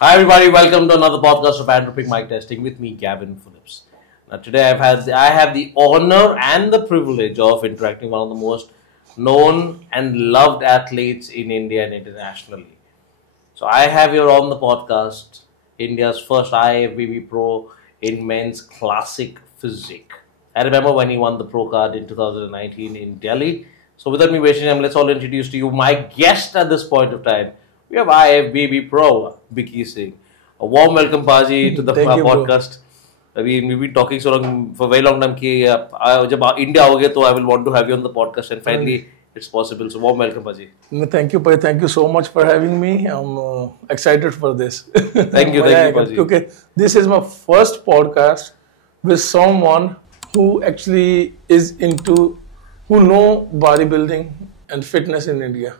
Hi everybody, welcome to another podcast of Anthropic Mic Testing with me, Gavin Phillips. Now today I have the honor and the privilege of interacting with one of the most known and loved athletes in India and internationally. So I have here on the podcast India's first IFBB Pro in men's classic physique. I remember when he won the pro card in 2019 in Delhi. So without me wasting time, let's all introduce to you my guest at this point of time. We have IFBB Pro, Vicky Singh. A warm welcome, Paji, to the Thank you, bro. podcast. We've been talking so long for a very long time कि जब India आओगे तो I will want to have you on the podcast and finally it's possible. So warm welcome, Paji. Thank you, Pai. Thank you so much for having me. I'm excited for this. Thank you, Paji. Okay, this is my first podcast with someone who actually is who know bodybuilding and fitness in India.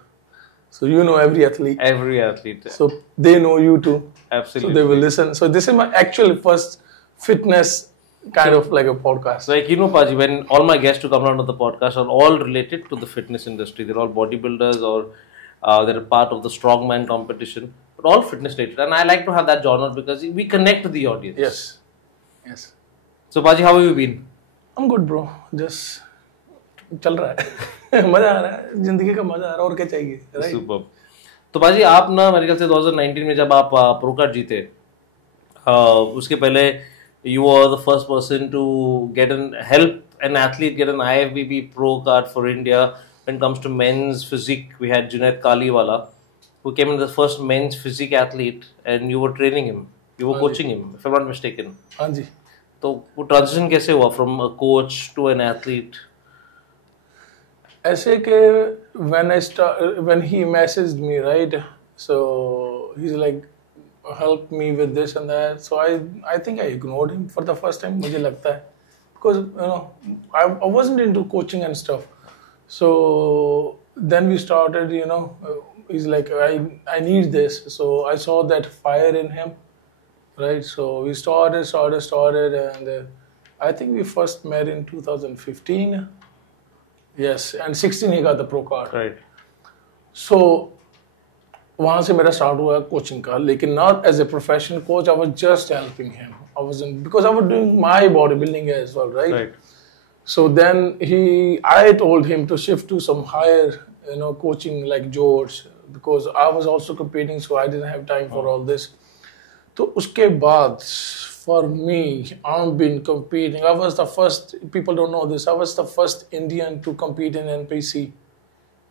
So you know every athlete. Every athlete. So they know you too. Absolutely. So they will listen. So this is my actual first fitness kind of like a podcast. Like, Paji, when all my guests who come around on the podcast are all related to the fitness industry. They're all bodybuilders or they're a part of the strongman competition, but all fitness related. And I like to have that genre because we connect to the audience. Yes. Yes. So, Paji, how have you been? I'm good, bro. Just चल रहा है मजा आ रहा है जिंदगी का मजा आ रहा है और क्या चाहिए राइट सुपर तो बाजी आप ना मेरे ख्याल से 2019 में जब आप प्रो कार्ड जीते उसके पहले you were the first person to get help an athlete get an IFBB pro card for India when it comes to men's physique. We had Junaid Kaliwala who came in the first men's physique athlete and you were training him, you were coaching him if I'm not mistaken. हाँ जी तो वो transition कैसे हुआ from a coach to an athlete? ऐसे कि when he messaged me, right, so he's like help me with this and that, so I think I ignored him for the first time. मुझे लगता है because I wasn't into coaching and stuff. So then we started, he's like I need this, so I saw that fire in him, right? So we started and I think we first met in 2015. Yes, and 16 he got the pro card. Right. So वहाँ से मेरा start हुआ coaching का, लेकिन not as a professional coach. I was just helping him. I wasn't because I was doing my bodybuilding as well, right? Right. So then I told him to shift to some higher, coaching like George because I was also competing, so I didn't have time for all this. तो उसके बाद for me, I've been competing. I was the first, people don't know this, I was the first Indian to compete in NPC.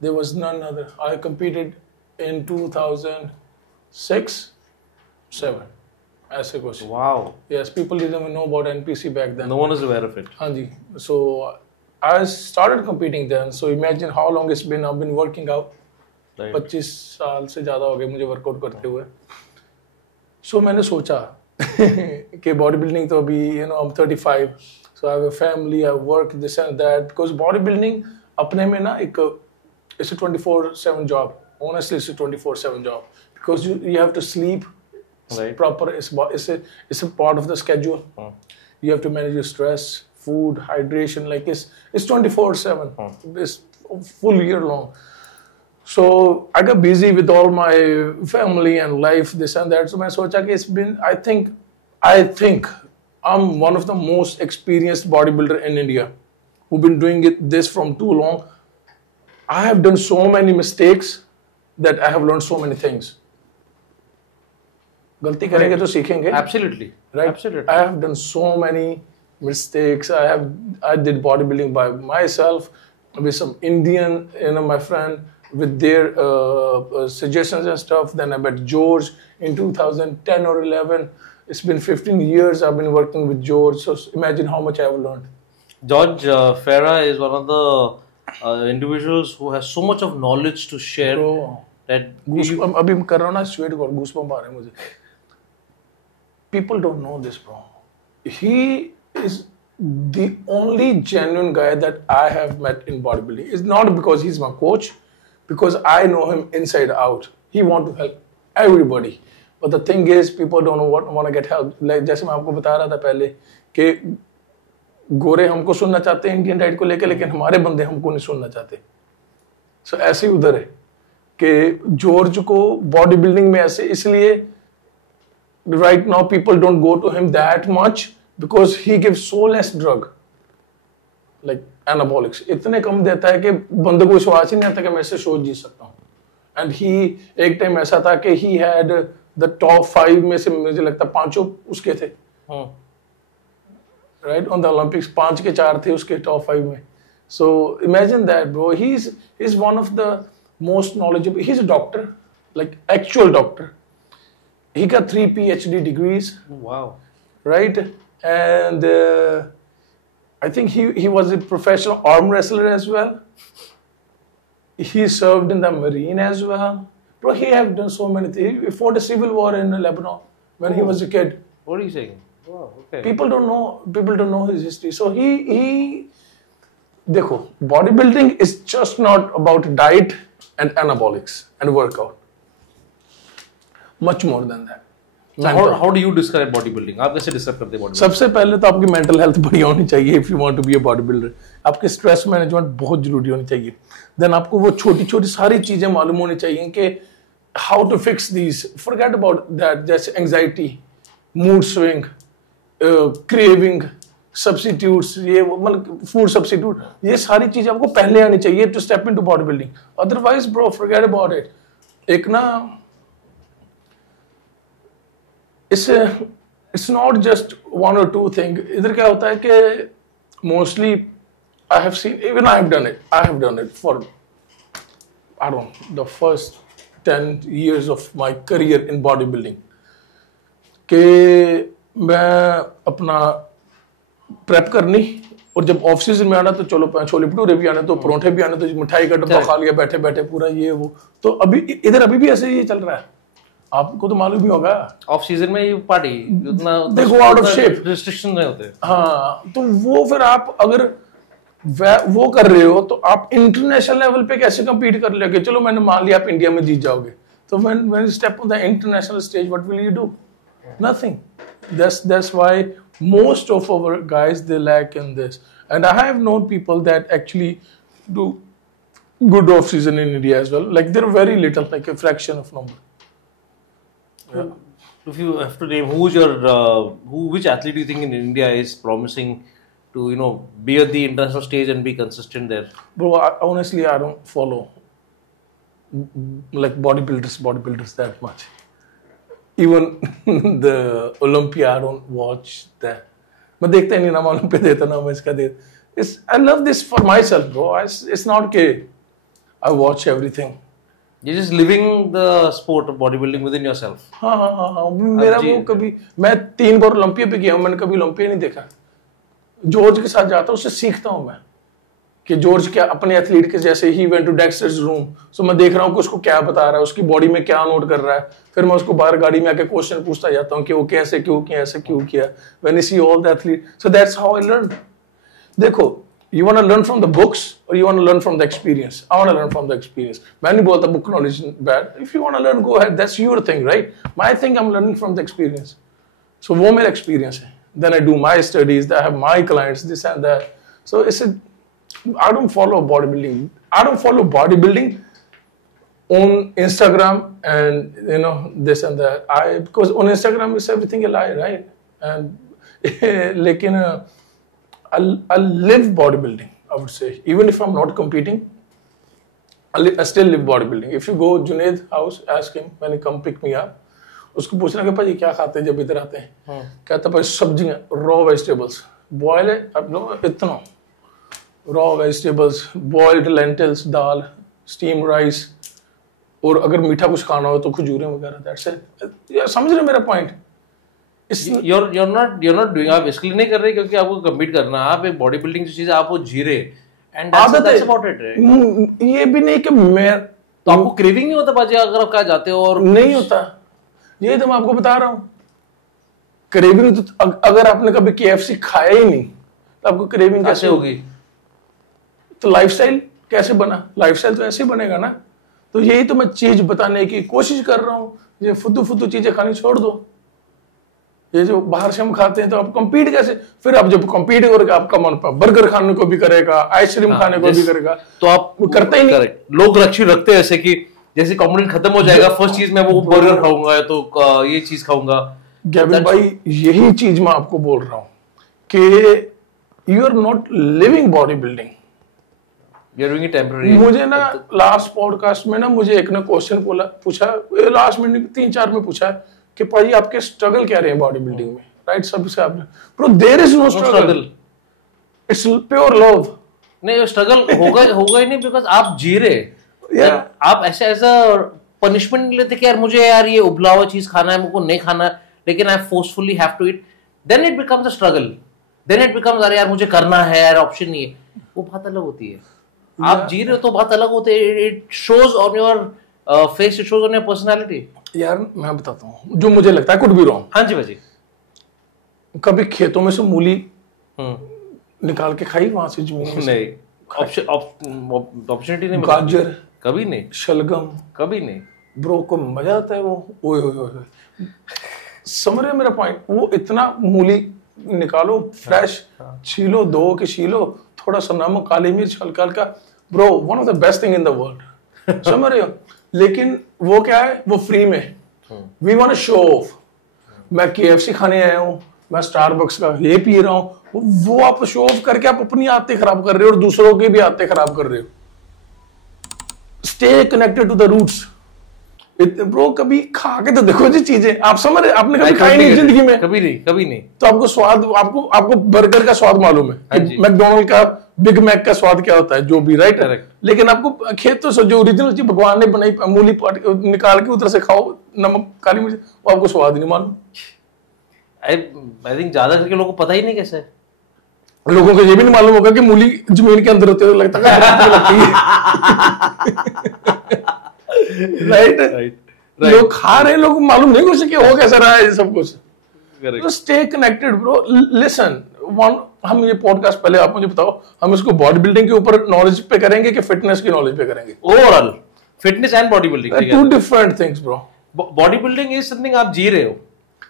There was none other. I competed in 2006, 7. ऐसे कुछ. Wow. Yes, people didn't even know about NPC back then. No one is aware of it. हाँ जी. So I started competing then. So imagine how long it's been. I've been working out. Right. 25 साल से ज़्यादा हो गए मुझे workout करते हुए. So मैंने सोचा कि बॉडी बिल्डिंग तो अभी I'm 35, so I have a family, I work this and that, because body building अपने में ना एक it's a 24/7 job. Honestly, it's a 24/7 job because you have to sleep, right. Proper. It's a part of the schedule. You have to manage your stress, food, hydration. Like it's 24/7. It's full year long. So I got busy with all my family and life, this and that. So I thought it's been, I think I'm one of the most experienced bodybuilder in India who've been doing this from too long. I have done so many mistakes that I have learned so many things. गलती करेंगे तो सीखेंगे. Absolutely. Right? Absolutely. I have done so many mistakes. I did bodybuilding by myself with some Indian, my friend, with their suggestions and stuff. Then I met George in 2010 or 11. It's been 15 years I've been working with George. So imagine how much I have learned. George Farah is one of the individuals who has so much of knowledge to share. Bro, that अभी मैं कर रहा हूँ ना, sweat और goosebumps आ रहे हैं मुझे. People don't know this, bro. He is the only genuine guy that I have met in bodybuilding. It's not because he's my coach, because I know him inside out. He wants to help everybody. But the thing is, people don't want to get help. Like जैसे मैं आपको बता रहा था पहले कि गोरे हमको सुनना चाहते हैं इंडियन डाइट को लेके, लेकिन हमारे बंदे हमको नहीं सुनना चाहते. So ऐसे ही उधर है कि जॉर्ज को बॉडी बिल्डिंग में ऐसे इसलिए right now people don't go to him that much because he gives so less drug, like anabolics. इतने कम देता है कि बंदे को विश्वास ही नहीं आता कि मैं इससे शो जीत सकता हूँ. And he, एक टाइम ऐसा था कि he had the top 5 में से मुझे लगता है 5 उसके थे. Right on the Olympics 5 के 4 थे उसके top 5 में. So imagine that, bro. He's one of the most knowledgeable. He's a doctor, like actual doctor. He got 3 PhD degrees. Wow. Right? And I think he was a professional arm wrestler as well. He served in the Marine as well. Bro, he have done so many things. He fought a civil war in Lebanon when he was a kid. What are you saying? Wow, okay. People don't know his history. So he देखो, bodybuilding is just not about diet and anabolics and workout. Much more than that. So how do you describe bodybuilding? आप कैसे describe करते हैं bodybuilding? सबसे पहले तो आपकी mental health बढ़िया होनी चाहिए if you want to be a bodybuilder. आपके stress management बहुत जरूरी होनी चाहिए. Then आपको वो छोटी-छोटी सारी चीजें मालूम होनी चाहिए कि how to fix these. Forget about that. जैसे anxiety, mood swing, craving, substitutes, ये मतलब food substitute. ये सारी चीजें आपको पहले आनी चाहिए to step into bodybuilding. Otherwise, bro, forget about it. एक ना it's not just one or two thing. इधर क्या होता है कि mostly I have seen, even I have done it for I don't know, the first 10 years of my career in bodybuilding. कि मैं अपना prep करनी और जब ऑफ सीजन में आना तो चलो छोले भटूरे भी आने तो परोठे भी आने तो मिठाई का डब्बा खा लिया बैठे बैठे पूरा ये वो. तो अभी भी ऐसे ही चल रहा है. आपको तो मालूम ही होगा. ऑफ सीजन में ये पार्टी उतना they go out of shape. Restriction नहीं होते. हाँ, तो वो फिर आप अगर वो कर रहे हो तो आप इंटरनेशनल लेवल पे कैसे compete कर लोगे. चलो मैंने मान लिया आप इंडिया में जीत जाओगे तो when you step on the international stage what will you do? Nothing. That's why most of our guys they lack in this. And I have known people that actually do good off season in India as well. Like they're very little, like a fraction of number. Yeah. If you have to name which athlete do you think in India is promising to be at the international stage and be consistent there? Bro, honestly I don't follow like bodybuilders that much. Even the Olympia I don't watch that. मैं देखता ही नहीं ना मालूम पे देता ना मैं इसका दे. I love this for myself, bro. It's not कि I watch everything. You're just living the sport of bodybuilding within yourself. हाँ. मेरा वो कभी मैं 3 बार ओलंपिया पे गया हूँ. मैंने कभी ओलंपिया नहीं देखा. जॉर्ज के साथ जाता हूँ उससे सीखता हूँ मैं कि जॉर्ज क्या अपने एथलीट के जैसे ही went to Dexter's room. So मैं देख रहा हूँ कि उसको क्या बता रहा है, उसकी बॉडी में क्या नोट कर रहा है. फिर मैं उसको बाहर गाड़ी में आके क्वेश्चन पूछता जाता हूँ कि वो कैसे क्यों किया ऐसे क्यों किया. When you see all the athlete, so that's how I learn. देखो, you want to learn from the books or you want to learn from the experience? I want to learn from the experience. मैं नहीं बोलता book knowledge bad. If you want to learn, go ahead. That's your thing, right? My thing, I'm learning from the experience. So वो मेरा experience है. Then I do my studies. I have my clients, this and that. So I don't follow bodybuilding. I don't follow bodybuilding on Instagram and this and that. Because on Instagram is everything a lie, right? And लेकिन I live bodybuilding, I would say. Even if I'm not competing, I still live bodybuilding. If you go Junaid house, ask him when he come pick me up. उसको पूछना कि भाई क्या खाते हैं जब इधर आते हैं. कहता भाई सब्जियां, raw vegetables, boil है अब लोग इतना raw vegetables, boiled lentils, दाल, steamed rice, और अगर मीठा कुछ खाना हो तो खजूरें वगैरह. That's it. समझ रहे मेरा point? You're not doing, आप इसलिए नहीं कर रहे क्योंकि आपको कम्पीट करना. आप एक बॉडी बिल्डिंग की चीज आप वो जी रहे. And that's about it, right? ये भी नहीं कि मैं तो आपको क्रेविंग नहीं होता बाजी अगर आप कहाँ जाते हो और नहीं होता. ये तो मैं आपको बता रहा हूँ. क्रेविंग तो अगर आपने कभी KFC खाया ही नहीं तो आपको क्रेविंग कैसे होगी? तो लाइफस्टाइल कैसे बना? लाइफस्टाइल तो ऐसे ही बनेगा ना. तो यही तो मैं चीज बताने की कोशिश कर रहा हूँ. ये फुद्दू चीजें खानी छोड़ दो. ये जो बाहर से हम खाते हैं तो आप compete कैसे? फिर आप जब compete करोगे आपका मन बर्गर खाने को भी करेगा, आइसक्रीम खाने को भी करेगा. तो आप करते ही नहीं. लोग लक्ष्य रखते हैं ऐसे कि जैसे कंपटीशन खत्म हो जाएगा फर्स्ट चीज मैं वो बर्गर खाऊंगा तो ये चीज खाऊंगा. गैविन भाई यही चीज मैं आपको बोल रहा हूँ कि you are not living body building, You're doing it temporary. मुझे ना लास्ट पॉडकास्ट में ना मुझे एक ने क्वेश्चन पूछा लास्ट में 3-4 में पूछा कि भाई आपके स्ट्रगल क्या रहे हैं बॉडी बिल्डिंग में, राइट? सबसे आपने bro there is no struggle, it's pure love. नहीं स्ट्रगल होगा ही नहीं, बिकॉज आप जी रहे आप ऐसे ऐसा पनिशमेंट नहीं लेते कि यार मुझे यार ये उबला हुआ चीज खाना है, मुझको नहीं खाना लेकिन I forcefully have to eat, then it becomes a struggle, then it becomes अरे यार मुझे करना है यार, ऑप्शन नहीं है। वो बात अलग होती है, आप जी रहे हो तो बात अलग होती है, it shows on your face, it shows on your personality. यार मैं बताता हूँ जो मुझे लगता है, कुड बी रॉन्ग। हाँ जी भाजी, कभी खेतों में से मूली निकाल के खाई वहां से जमीन से? नहीं, अपॉर्चुनिटी नहीं, गाजर कभी नहीं, शलगम कभी नहीं। ब्रो को मजा आता है वो, ओए ओए ओए, समझ रहे मेरा पॉइंट? वो इतना मूली निकालो फ्रेश, छीलो, धो के छीलो, थोड़ा सा नमक, काली मिर्च, हल्का हल्का, bro one of the best thing in the world, समझ रहे हो? लेकिन वो क्या है, वो फ्री में, we want to show off. मैं KFC खाने आया हूँ, मैं स्टारबक्स का ये पी रहा हूँ, वो आप शो ऑफ करके आप अपनी आदतें खराब कर रहे हो और दूसरों की भी आदतें खराब कर रहे हो। Stay connected to the roots. Bro कभी खा के तो देखो जी चीजें, आप समझ रहे, आपने कभी खाई नहीं जिंदगी में? कभी नहीं। तो आपको स्वाद, आपको बर्गर का स्वाद मालूम है, मैकडोनल्ड का, बिग मैक का स्वाद क्या होता है, जो भी, राइट? लेकिन आपको खेतों से जो ओरिजिनल चीज भगवान ने बनाई, मूली निकाल के उधर से खाओ, नमक काली मिर्च, वो आपको स्वाद नहीं मालूम। आई थिंक ज्यादा करके लोगों को पता ही नहीं कैसे है। लोगों को ये भी नहीं मालूम होगा कि मूली जमीन के अंदर होते हुए लगता है राइट? लोग खा रहे हैं, लोग मालूम नहीं कुछ कि हो कैसा रहा है सब कुछ। तो स्टे कनेक्टेड ब्रो, लिसन। हम ये पॉडकास्ट पहले आप मुझे बताओ, हम इसको बॉडी बिल्डिंग के ऊपर नॉलेज पे करेंगे कि फिटनेस की नॉलेज पे करेंगे? Overall fitness and body building, two different things bro. Body building is something आप जी रहे हो।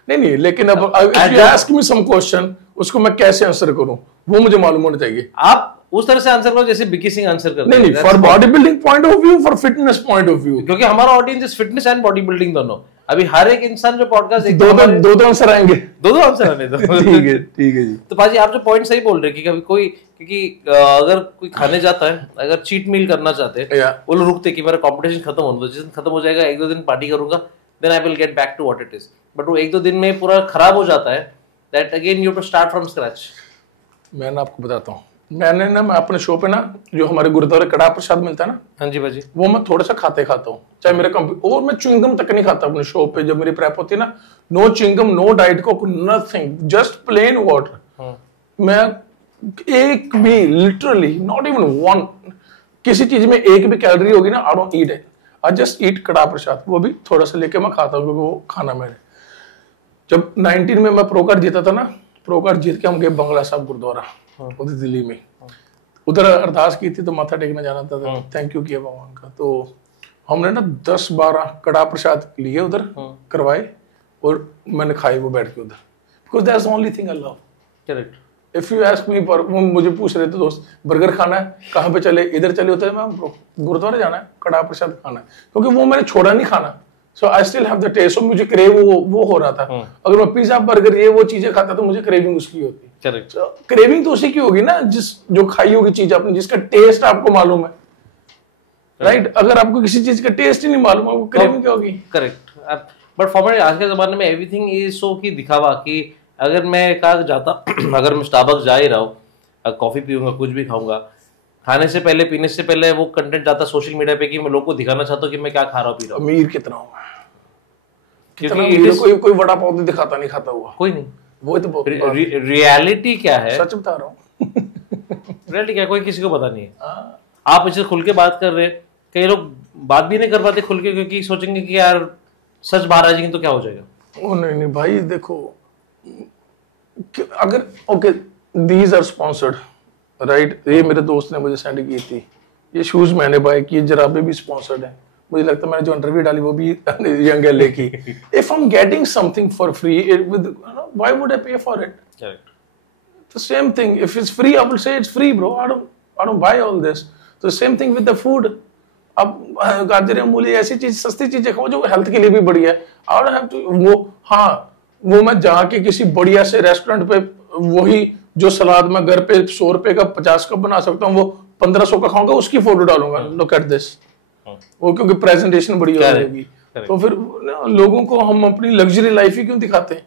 नहीं, लेकिन अब if you ask me some question, उसको मैं कैसे आंसर करूं वो मुझे मालूम होना चाहिए। आप उस तरह से आंसर करो जैसे बिकी सिंह आंसर करते हैं। नहीं, for body building point of view, for fitness point of view, क्योंकि हमारा audience is fitness and body building दोनों। अभी हर एक इंसान जो पॉडकास्ट दो आंसर आएंगे, दो आंसर आने दो। ठीक है जी। तो पाजी आप जो पॉइंट सही बोल रहे हैं कि कभी कोई, क्योंकि अगर कोई खाने जाता है, अगर चीट मील करना चाहते हैं, वो लोग रुकते कि मेरा कंपटीशन खत्म होने दो, जिस दिन खत्म हो जाएगा 1-2 दिन पार्टी करूंगा, then I will get back to what it is. But वो 1-2 दिन में पूरा खराब हो जाता है, that again you to start from scratch. मैं आपको बताता हूँ, मैं अपने शो पे ना, जो हमारे गुरुद्वारे कड़ा प्रसाद मिलता है ना, हाँ जी भाजी, वो मैं थोड़ा सा खाता हूँ, चाहे मेरे और मैं च्युइंगम तक नहीं खाता अपने शो पे। जब मेरी प्रेप होती है ना, no chewing gum, no diet coke, nothing, just plain water. मैं एक भी, लिटरली नॉट इवन वन, किसी चीज में एक भी कैलोरी होगी ना, I don't eat it, I just eat कड़ा प्रसाद, वो भी थोड़ा सा लेके मैं खाता हूँ, क्योंकि वो खाना मेरे। जब 19 में मैं प्रोकार जीता था ना, प्रोकार जीत के हम गए बंगला साहब गुरुद्वारा उधर दिल्ली में, उधर अरदास की थी, तो माथा टेकना जाना था, थैंक यू किया भगवान का। तो हमने ना 10-12 कड़ा प्रसाद लिए उधर, करवाए, और मैंने खाए वो बैठ के उधर, because that's the only thing I love. Correct. If you ask मी, पर मुझे पूछ रहे थे दोस्त, बर्गर खाना है, कहाँ पे चले, इधर चले होते हैं, मैं गुरुद्वारा जाना है, कड़ा प्रसाद खाना है, क्योंकि वो मैंने छोड़ा नहीं खाना। So I still have the taste, मुझे क्रेव वो हो रहा था। अगर मैं पिज्जा बर्गर ये वो चीजें खाता तो मुझे क्रेविंग उसकी होती। करेक्ट। क्रेविंग तो उसी की होगी ना, जो खाई होगी चीज आपने, जिसका टेस्ट आपको मालूम है, राइट? अगर आपको किसी चीज का टेस्ट ही नहीं मालूम है, वो क्रेविंग क्या होगी? करेक्ट। बट फॉर आज के जमाने में एवरीथिंग इज सो की दिखावा, कि अगर मैं कहा जाता अगर मैं स्टारबक्स जा ही रहा हूँ, कॉफी पीऊंगा, कुछ भी खाऊंगा, खाने से पहले, पीने से पहले वो कंटेंट जाता सोशल मीडिया पे कि मैं लोगों को दिखाना चाहता हूँ कि मैं क्या खा रहा हूँ, पी रहा हूँ। अमीर कितना हूँ, क्योंकि कोई बड़ा पौधा दिखाता नहीं, खाता हुआ कोई नहीं। वो तो रियलिटी क्या है, सच बता रहा हूँ। रियलिटी क्या, कोई किसी को पता नहीं है। आप इससे खुल के बात कर रहे हैं, कई लोग बात भी नहीं कर पाते खुल के, क्योंकि सोचेंगे कि यार सच बाहर आ जाएंगे तो क्या हो जाएगा। ओ नहीं भाई, देखो, अगर okay, these are sponsored, right? ये मेरे दोस्त ने मुझे सेंड की थी, ये शूज मैंने बाय किए, जराबे भी स्पॉन्सर्ड है, मुझे लगता है मैंने जो अंडरवियर डाली वो भी यंग एल की। If I am getting something for free, why would I pay for it? Correct. The same thing, if it's free, I will say it's free, bro. I don't buy all this. So same thing with the food. अब गाजर मूली ऐसी चीज, सस्ती चीजें खाओ जो health के लिए भी बढ़िया है। I don't have to, वो हाँ, वो मैं जाके किसी बढ़िया से रेस्टोरेंट पे वही जो सलाद मैं घर पे 100 रुपए का 50 का बना सकता हूँ वो 1500 का खाऊंगा, उसकी फोटो डालूंगा, लुक एट दिस। वो क्योंकि प्रेजेंटेशन बढ़िया होगी। तो फिर लोगों को हम अपनी लग्जरी लाइफ ही क्यों दिखाते हैं,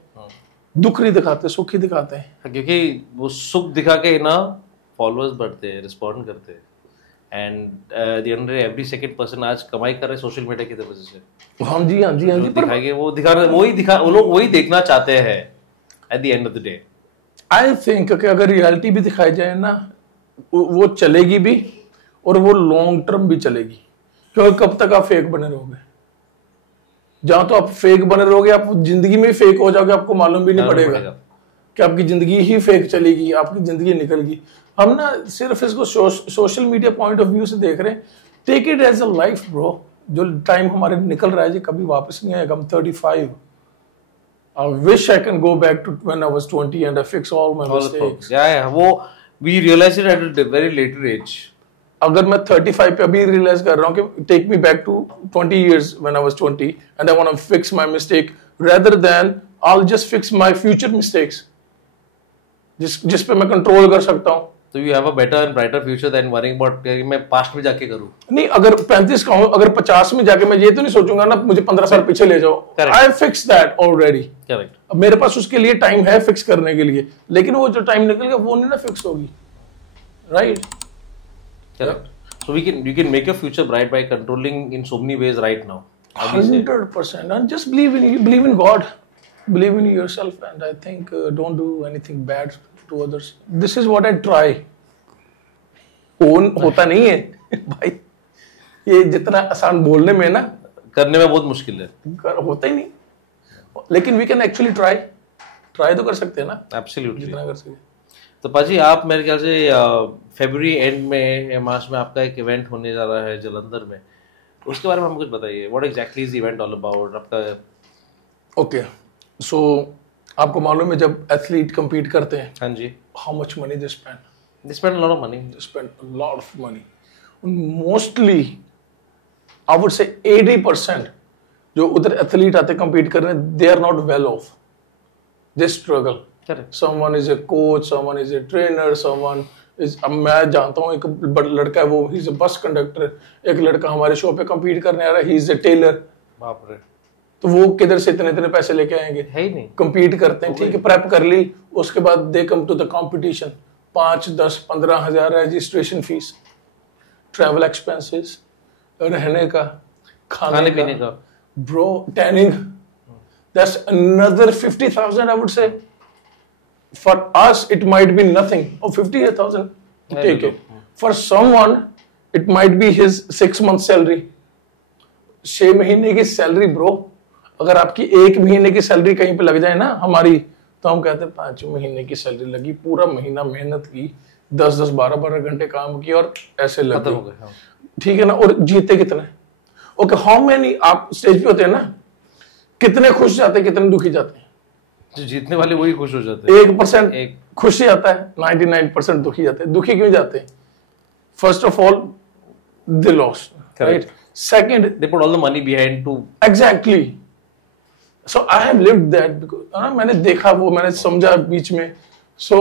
दुख नहीं दिखाते, सुख ही दिखाते हैं। क्योंकि वो सुख दिखा के ना फॉलोअर्स बढ़ते हैं, रिस्पॉन्ड करते हैं, एंड एवरी सेकंड पर्सन आज कमाई कर रहे हैं सोशल मीडिया की वजह से। हाँ जी, हाँ जी, हाँ जी। दिखाएंगे वो वो लोग वही देखना चाहते हैं at the end of the day. I think कि अगर रियलिटी भी दिखाई जाए ना, वो चलेगी भी और वो लॉन्ग टर्म भी चलेगी। क्योंकि कब तक आप फेक बने रहोगे? जहां तो आप फेक बने रहोगे, आप जिंदगी में फेक हो जाओगे, आपको मालूम भी नहीं पड़ेगा कि आपकी जिंदगी ही फेक चलेगी, आपकी जिंदगी निकल गई। हम ना सिर्फ इसको social media point of view से देख रहे हैं। Take it as a life bro. जो टाइम हमारे निकल रहा है जी कभी वापस नहीं आएगा। हम 35। I wish I can go back to when I was 20 and I fix all my mistakes. Yeah, वो we realize it at a very later age. अगर मैं 35 पे अभी रियलाइज कर रहा हूँ कि take me back to 20 years when I was 20 and I want to fix my mistake rather than I'll just fix my future mistakes जिस पे मैं कंट्रोल कर सकता हूँ। So you have a better and brighter future than worrying about कि मैं past में जाके करूँ। नहीं, अगर 35 का हूँ, अगर 50 में जाके मैं ये तो नहीं सोचूंगा ना मुझे 15 साल पीछे ले जाओ। I fix that already. Correct. अब मेरे पास उसके लिए टाइम है फिक्स करने के लिए, लेकिन वो जो टाइम निकल गया वो नहीं ना फिक्स होगी, right? Correct. So you can make your future bright by controlling in so many ways right now. 100%. And just believe in God, believe in yourself, and I think don't do anything bad to others. This is what I try. होता नहीं है भाई, ये जितना आसान बोलने में ना, करने में बहुत मुश्किल है। होता ही नहीं, लेकिन we can actually try तो कर सकते हैं ना। Absolutely. जितना कर सके। तो पाजी आप मेरे ख्याल से फरवरी एंड में या मार्च में आपका एक इवेंट होने जा रहा है जलंधर में, उसके बारे में हम कुछ बताइए। What exactly is event all about आपका? ओके, सो आपको मालूम है जब एथलीट compete करते हैं, हाँ जी, how much money they spend? They spend a lot of money. They spend a lot of money. Mostly, I would say 80% जो उधर एथलीट आते compete करने, they are not well off. They struggle. Correct. Someone is a coach, someone is a trainer, someone is, अब मैं जानता हूँ एक लड़का है वो he's a bus conductor, एक लड़का हमारे शो पे compete करने आ रहा है, he's a tailor. बाप रे। तो वो किधर से इतने पैसे लेके आएंगे? है ही नहीं। compete करते हैं, ठीक है, prep कर ली, उसके बाद they come to the competition. 5, 10, 15 हजार रजिस्ट्रेशन फीस, ट्रैवल एक्सपेंसेस, रहने का, खाने पीने का, bro, tanning, that's another 50,000 I would say. For us it might be nothing, और 50,000 take it, for someone it might be his 6 month salary, 6 महीने की salary bro. अगर आपकी 1 महीने की सैलरी कहीं पे लग जाए ना हमारी, तो हम कहते हैं 5 महीने की सैलरी लगी, पूरा महीना मेहनत की, 10-10, 12-12 घंटे काम किया और ऐसे लग गए, ठीक है ना? और जीते कितने? ओके, हाउ मेनी, आप स्टेज पे होते हैं ना, कितने खुश जाते हैं, कितने दुखी जाते हैं? जो जीतने वाले वही खुश हो जाते हैं। 1% खुशी आता है, 99% दुखी जाते हैं। दुखी क्यों जाते हैं? First of all they lost, right? Second, they put all the money behind too, exactly. So I have lived that because मैंने देखा वो, मैंने समझा बीच में। So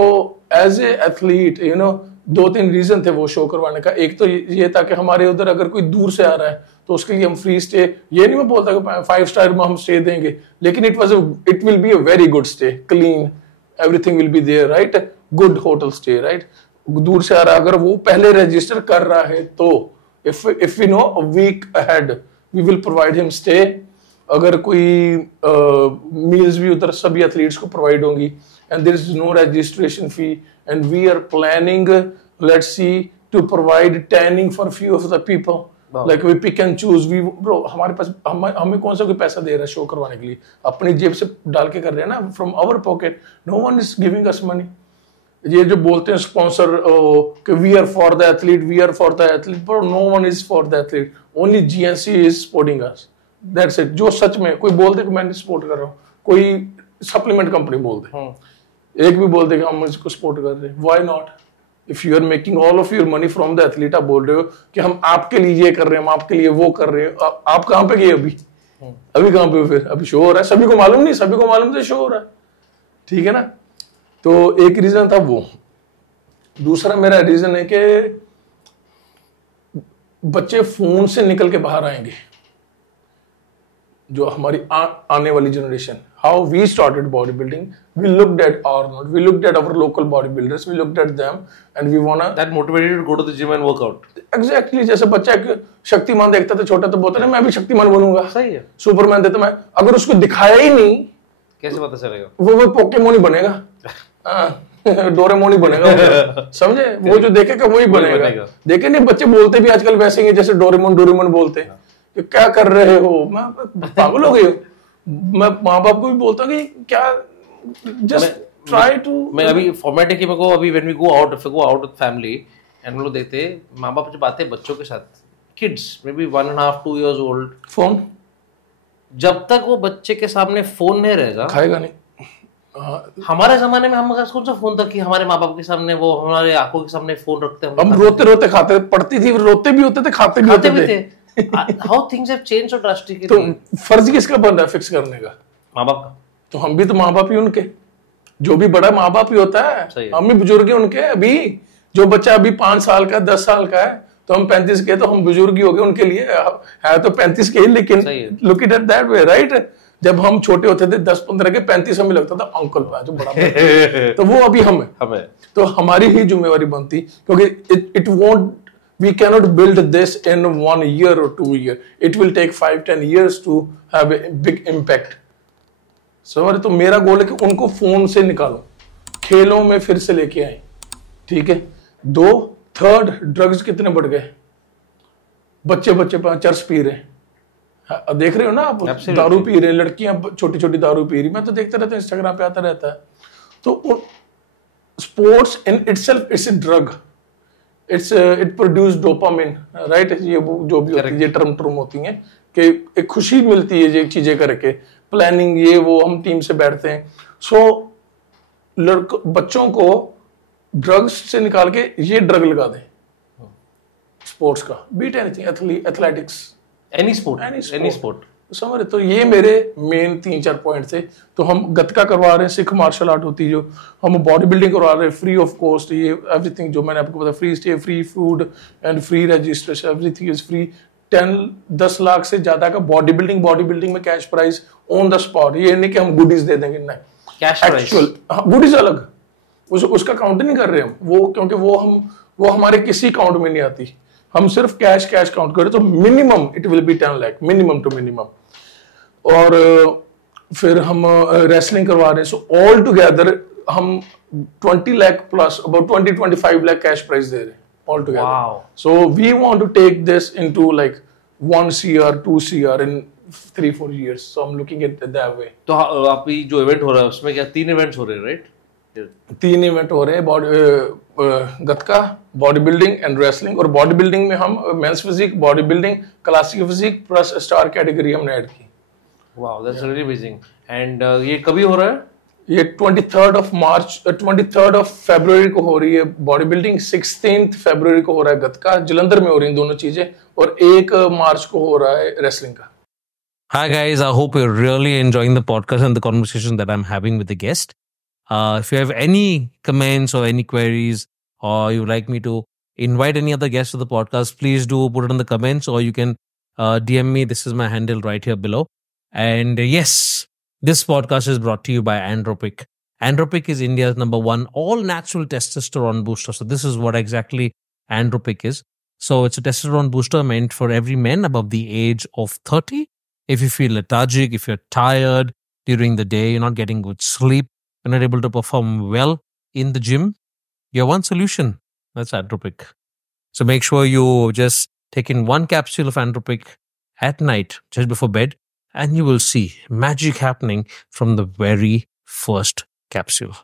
as a athlete, you know, 2-3 reason थे वो शो करवाने का। एक तो ये था कि हमारे उधर अगर कोई दूर से आ रहा है तो उसके लिए हम फ्री स्टे, ये नहीं मैं बोलता कि 5 स्टार में हम स्टे देंगे, लेकिन it will be a very good stay, clean, everything will be there, right? Good hotel stay, right? दूर से आ रहा है, अगर वो पहले रजिस्टर कर रहा है तो if we know a week ahead we will provide him stay. अगर कोई मील्स भी उधर सभी एथलीट्स को प्रोवाइड होंगी, and there is no registration fee, and we are planning, let's see, to provide tanning for few of the people, like we pick and choose. We bro, हमारे पास हमें कौन सा कोई पैसा दे रहा है शो करवाने के लिए? अपनी जेब से डाल के कर रहे हैं ना, from our pocket. No one is giving us money. ये जो बोलते हैं स्पॉन्सर कि we are for the athlete, we are for the athlete, but no one is for the athlete, only GNC is supporting us, that's it. जो सच में कोई बोल दे कि मैं सपोर्ट कर रहा हूँ, कोई सप्लीमेंट कंपनी बोल दे, एक भी बोल दे कि हम इसको सपोर्ट कर रहे हैं, why not? If you are making all of your money from the athlete, आप बोल रहे हो कि हम आपके लिए ये कर रहे हैं, हम आपके लिए वो कर रहे हैं, आप कहाँ पे गए अभी? अभी कहाँ पे हो फिर? अभी शो हो रहा है, सभी को मालूम नहीं, सभी को मालूम था शो हो रहा है, ठीक है ना। तो एक रीजन था वो। दूसरा मेरा रीजन है कि बच्चे फोन से निकल के बाहर आएंगे, जो हमारी आने वाली generation. How we started body building, we looked at Arnold, we looked at our local body builders, we looked at them and we want that motivated to go to the gym and work out. Exactly, जैसे बच्चा एक शक्तिमान देखता था छोटा, तो बोलता है मैं भी शक्तिमान बनूंगा, सही है, सुपरमैन देता मैं। अगर उसको दिखाया ही नहीं, कैसे पता चलेगा? वो पोकेमोन ही बनेगा, डोरेमोन ही बनेगा, समझे? वो जो देखेगा वही बनेगा। देखे नहीं, बच्चे बोलते भी आजकल वैसे ही जैसे डोरेमोन डोरेमोन बोलते हैं कि क्या कर रहे हो, मैं पागल हो गई हूँ। मैं माँ बाप को भी बोलता हूँ कि क्या, जस्ट ट्राई टू। मैं अभी फॉर्मेट है कि मेरे को अभी when we go out, if we go out with family and हम लोग देखते हैं माँ बाप जब आते हैं बच्चों के साथ, kids may be 1.5-2 years old, phone, जब तक वो बच्चे के सामने फोन नहीं रहेगा खाएगा नहीं। हमारे जमाने में हम कौन सा फोन था कि हमारे माँ बाप के सामने, वो हमारे आंखों के सामने फोन रखते हैं, हम रोते रोते खाते, पढ़ती थी रोते भी होते थे, खाते भी होते थे। How things have changed so drastically. तो फर्ज किसका बन रहा है फिक्स करने का? माँ बाप का। तो हम भी तो माँ बाप ही उनके, जो भी बड़ा माँ बाप ही होता है, हम भी बुजुर्ग ही उनके। अभी जो बच्चा अभी 5 साल का 10 साल का है, तो हम 35 के, तो हम बुजुर्ग ही हो गए उनके लिए। है तो 35 के ही, लेकिन look it at that way, right. जब हम छोटे होते थे 10-15 के, 35 हमें लगता था अंकल पे जो बड़ा तो वो अभी हमें तो हमारी ही जिम्मेवारी बनती, क्योंकि it won't, we cannot build this in 1 year or 2 years. It will take 5-10 years to have a big impact. तो मेरा गोल है कि उनको फोन से निकालो, खेलों में फिर से लेके आए, ठीक है। 2, थर्ड, ड्रग्स कितने बढ़ गए, बच्चे चर्च पी रहे हैं, देख रहे हो ना आप, दारू पी रहे हैं, लड़कियां छोटी छोटी दारू पी रही, मैं तो देखते रहता हूँ, इंस्टाग्राम पे आता रहता है। तो sports in itself it's a drug, it produce dopamine, right. ये वो जो भी होती है, ये टर्म होती हैं कि एक खुशी मिलती है ये चीजें करके, प्लानिंग ये वो, हम टीम से बैठते हैं। सो बच्चों को ड्रग्स से निकाल के ये ड्रग लगा दें, स्पोर्ट्स का, beat anything, athletics, any sport समझ। तो ये मेरे मेन 3-4 पॉइंट थे। तो हम गतका करवा रहे हैं, सिख मार्शल आर्ट होती है जो, हम बॉडी बिल्डिंग करवा रहे हैं फ्री ऑफ कॉस्ट, ये एवरीथिंग जो मैंने आपको बताया, free stay, free food and free registration, everything is free. 10 lakh से ज्यादा का बॉडी बिल्डिंग में cash price on the spot. ये नहीं कि हम गुडीज दे देंगे, नहीं, कैश एक्चुअल गुडीज अलग, उसका काउंट नहीं कर रहे हम वो, क्योंकि वो हमारे किसी काउंट में नहीं आती। हम सिर्फ कैश काउंट करें तो minimum it will be 10 lakh, minimum two minimum. और फिर हम रेसलिंग करवा रहे हैं। सो ऑल टुगेदर हम 20 lakh plus about 20-25 lakh cash prize दे रहे हैं all together. So we want to take this into like 1 CR 2 CR in 3-4 years. So I'm looking at it that way. तो आप ये जो इवेंट हो रहा है उसमें क्या 3 इवेंट्स हो रहे हैं, राइट? 3 इवेंट हो रहे हैं, gatka, body building and wrestling. और बॉडी बिल्डिंग में हम men's physique, body building, classic physique plus star category हमने ऐड की। Wow, that's really amazing. And ये कभी हो रहा है? ये 23rd of February को हो रही है बॉडी बिल्डिंग, 16th February को हो रहा है गतका, जलंधर में हो रही हैं दोनों चीजें, और 1 मार्च को हो रहा है रेसलिंग का। Hi guys, I hope you're really enjoying the podcast and the conversation that I'm having with the guest. If you have any comments or any queries, or you would like me to invite any other guests to the podcast, please do put it in the comments, or you can DM me. This is my handle right here below. And yes, this podcast is brought to you by Andropic. Andropic is India's #1 all-natural testosterone booster. So this is what exactly Andropic is. So it's a testosterone booster meant for every man above the age of 30. If you feel lethargic, if you're tired during the day, you're not getting good sleep, you're not able to perform well in the gym, you have one solution. That's Andropic. So make sure you just take in 1 capsule of Andropic at night, just before bed, and you will see magic happening from the very first capsule.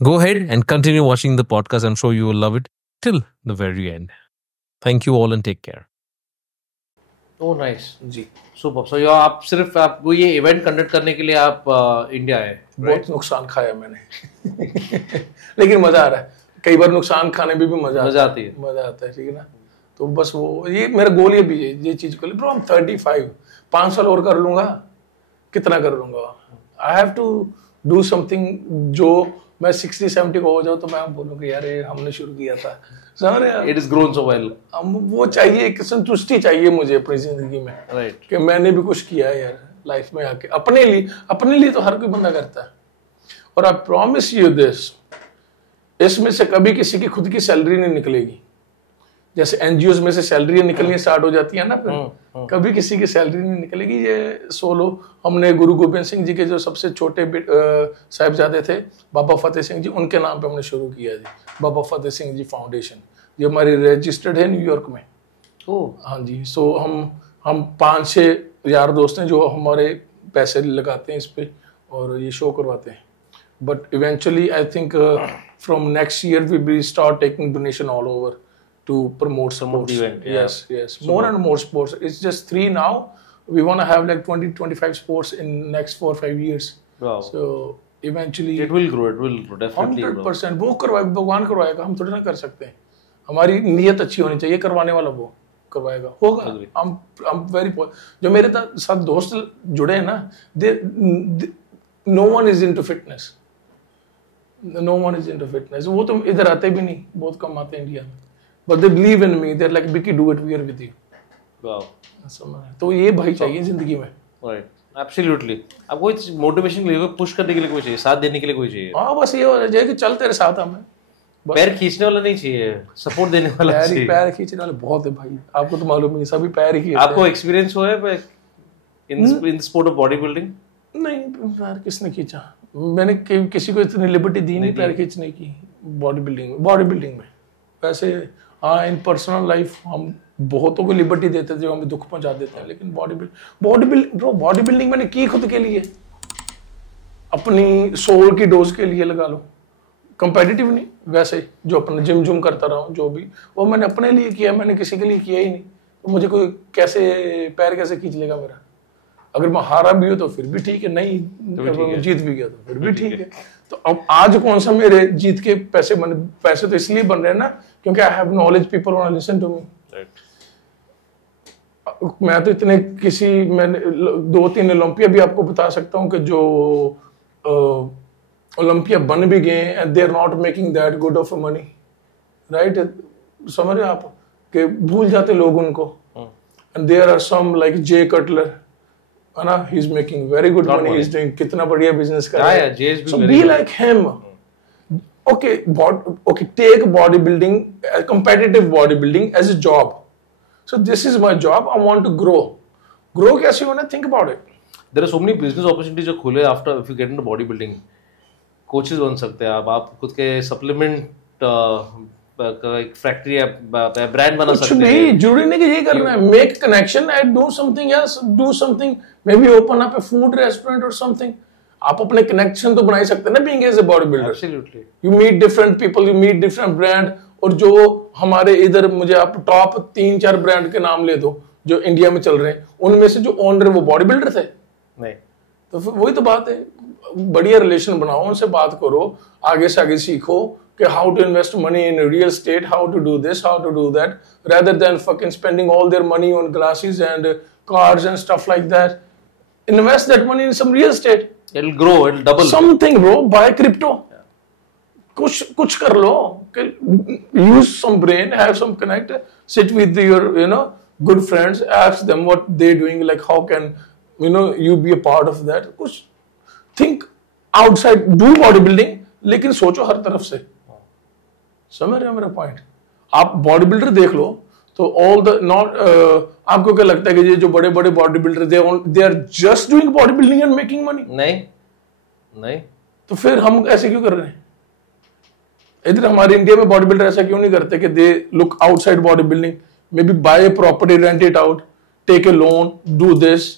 Go ahead and continue watching the podcast. I'm sure you will love it till the very end. Thank you all and take care. Oh, nice. Ji, super. सो आप सिर्फ आपको ये event conduct करने के लिए आप India आए? बहुत नुकसान खाया मैंने लेकिन मजा आ रहा है। कई बार नुकसान खाने में भी मजा आती है, ठीक है ना। तो बस वो ये मेरा गोल ये भी है, ये चीज को ले। ब्रो, I'm 35, 5 साल और कर लूंगा, कितना कर लूंगा? I have to do something जो मैं 60-70 को हो जाऊं तो मैं बोलूँ कि यार ये हमने शुरू किया था, समझ रहे हैं? It is grown so well. वो चाहिए, एक संतुष्टि चाहिए मुझे अपनी जिंदगी में, Right. कि मैंने भी कुछ किया है यार लाइफ में आके अपने लिए तो हर कोई बंदा करता है। और आई प्रॉमिस यू दिस, इसमें से कभी किसी की खुद की सैलरी नहीं निकलेगी। जैसे एनजीओ में से सैलरी निकलनी स्टार्ट हो जाती है ना, फिर कभी किसी की सैलरी नहीं निकलेगी। ये सोलो हमने गुरु गोबिंद सिंह जी के जो सबसे छोटे साहिबजादे थे बाबा फतेह सिंह जी, उनके नाम पे हमने शुरू किया जी, बाबा फतेह सिंह जी फाउंडेशन, जो हमारी रजिस्टर्ड है न्यूयॉर्क में। हाँ जी। सो हम 5-6 यार दोस्त हैं जो हमारे पैसे लगाते हैं इस पे और ये शो करवाते हैं। But eventually I think from next year we will start taking donation all over to promote sports. Yes. More and more sports. It's just 3 now. We want to have like 20-25 sports in next 4-5 years. Wow. So eventually it will grow. Definitely 100%. वो करवाएगा, भगवान करवाएगा, हम थोड़ी ना कर सकते हैं। हमारी नीयत अच्छी होनी चाहिए, करवाने वाला वो करवाएगा, होगा। I'm very जो मेरे साथ दोस्त जुड़े हैं ना, no one is into fitness. वो तो इधर आते भी नहीं, बहुत कम आते हैं इंडिया में। But they believe in me. They're like, Vicky, do it. We are with you. Wow. तो ये भाई चाहिए जिंदगी में। Right. Absolutely. अब कोई मोटिवेशन के लिए, पुश करने के लिए कोई चाहिए, साथ देने के लिए कोई चाहिए। हाँ, बस ये हो जाए कि चल तेरे साथ हमें। पैर खींचने वाला नहीं चाहिए, सपोर्ट देने वाला चाहिए। पैर खींचने वाले बहुत है भाई, आपको तो मालूम है, सभी पैर ही खींचते हैं। आपको एक्सपीरियंस हुआ है in sport of body building? नहीं, पैर किसने खींचा? मैंने किसी को इतनी लिबर्टी दी नहीं पैर खींचने की बॉडी बिल्डिंग में। वैसे हाँ, इन पर्सनल लाइफ हम बहुतों को लिबर्टी देते थे जो हमें दुख पहुंचा देते हैं, लेकिन बॉडी बिल्डिंग मैंने की खुद के लिए, अपनी सोल की डोज के लिए लगा लो, कंपेटिटिव नहीं। वैसे जो अपना जिम करता रहा हूँ, जो भी वो मैंने अपने लिए किया, मैंने किसी के लिए किया ही नहीं। तो मुझे कोई पैर कैसे खींच लेगा मेरा? अगर मैं हारा भी हो तो फिर भी ठीक है, नहीं मैं जीत भी गया तो फिर भी ठीक है। तो अब आज कौन सा मेरे जीत के पैसे तो इसलिए बन रहे हैं ना क्योंकि I have knowledge, people want to listen to me. मैं तो मैंने 2-3 ओलंपिया भी आपको बता सकता हूँ कि जो ओलंपिया बन भी गए and they are not making that good of money, right? समझ रहे आप कि भूल जाते लोग उनको। And there are some like Jay Cutler, है ना, he is making very good money, he is doing कितना बढ़िया बिजनेस कर रहा है। So be like him. Okay, take bodybuilding, competitive bodybuilding as a job. So this is my job. I want to grow. Grow कैसे होना? Think about it. There are so many business opportunities जो खुले after if you get into bodybuilding. Coaches बन सकते हैं आप खुद के supplement एक फैक्ट्री या ब्रांड बना सकते हैं। नहीं, जरूरी नहीं कि ये करना है। Make connection and do something else. Do something. Maybe open up a food restaurant or something. आप अपने कनेक्शन तो बना ही सकते हैं ना, being as a body builder. Absolutely. You meet different people, you meet different brand. और जो हमारे इधर, मुझे आप टॉप 3-4 ब्रांड के नाम ले दो जो इंडिया में चल रहे हैं, उनमें से जो ओनर वो बॉडी बिल्डर थे नहीं? तो फिर वही तो बात है, बढ़िया रिलेशन बनाओ, उनसे बात करो, आगे से आगे सीखो कि how to invest money in real estate, how to do this, how to do that, rather than fucking spending all their money on glasses and cars and stuff like that. Invest that money in some real estate. It'll grow, it'll double. Something, bro. Buy crypto. कुछ कर लो. Use some brain, have some connect. Sit with your, good friends. Ask them what they're doing. Like how can, you be a part of that. कुछ think outside. Do bodybuilding, लेकिन सोचो हर तरफ से. समझ रहे हो मेरा point? आप बॉडी बिल्डर देख लो तो all the not आपको क्या लगता है कि ये जो बड़े बड़े body builder they are just doing bodybuilding and making money? नहीं। तो फिर हम ऐसे क्यों कर रहे हैं? इधर हमारे इंडिया में बॉडी बिल्डर ऐसा क्यों नहीं करते कि they look outside bodybuilding, maybe buy a property, rent it out, take a loan, do this,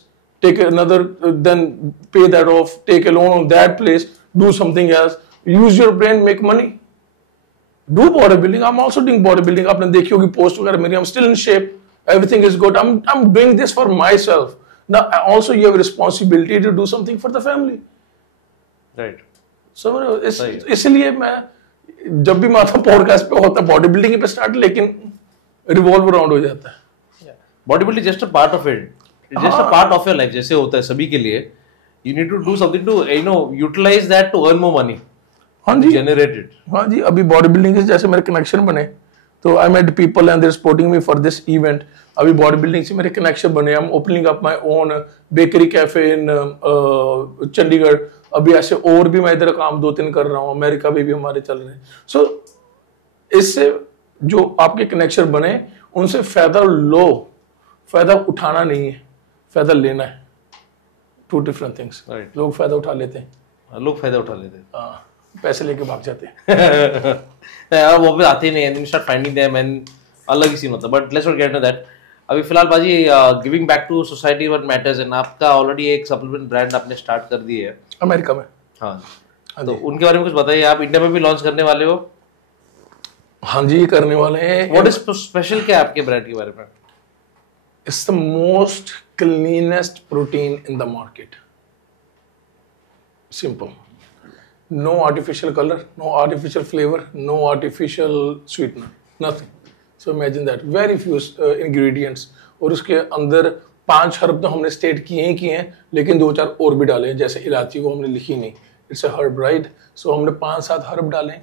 take another, then pay that off, take a loan on that place, do something else, use your brain, make money. Do bodybuilding. I'm also doing bodybuilding. आपने देखी होगी post वगैरह मेरी. I'm still in shape. Everything is good. I'm doing this for myself. Now also you have a responsibility to do something for the family. Right. समझ रहे हो? इसलिए मैं जब भी माथा पॉडकास्ट पे होता है बॉडी बिल्डिंग पे स्टार्ट, लेकिन रिवॉल्व अराउंड हो जाता है. Body building just a part of it. It's just a part of your life. जैसे होता है सभी के लिए. You need to do something to utilize that to earn more money. हाँ जी, Generate it. हाँ जी. अभी बॉडी बिल्डिंग से जैसे मेरे कनेक्शन बने, तो I met people and there supporting me for this event. अभी बॉडी बिल्डिंग से मेरे कनेक्शन बने. I am opening up my own bakery cafe in Chandigarh. अभी ऐसे और भी मैं इधर काम 2-3 कर रहा हूँ. अमेरिका में भी हमारे चल रहे हैं. सो इससे जो आपके कनेक्शन बने उनसे फायदा लो, फायदा उठाना नहीं है, फायदा लेना है. 2 different things. Right. लोग फायदा उठा लेते हैं. लोग फायदा उठा लेते हैं. हाँ, पैसे लेके भाग जाते हैं. अब वो भी आते ही नहीं है. Start finding them and अलग ही सी मतलब. But let's not get into that. अभी फिलहाल बाजी giving back to society what matters and आपका ऑलरेडी एक सप्लीमेंट ब्रांड आपने स्टार्ट कर दी है अमेरिका में. हाँ, तो उनके बारे में कुछ बताइए. आप इंडिया में भी लॉन्च करने वाले हो? हाँ जी, करने वाले हैं. व्हाट इज स्पेशल क्या है आपके ब्रांड के बारे में? It's the most cleanest protein in the market. Simple. No artificial color, no artificial flavor, no artificial sweetener, nothing. So imagine that. Very few ingredients. और उसके अंदर 5 हर्ब तो हमने स्टेट किए ही किए हैं, लेकिन 2-4 और भी डाले हैं. जैसे इलायची वो हमने लिखी नहीं. It's a herb, right? So हमने 5-7 हर्ब डाले हैं.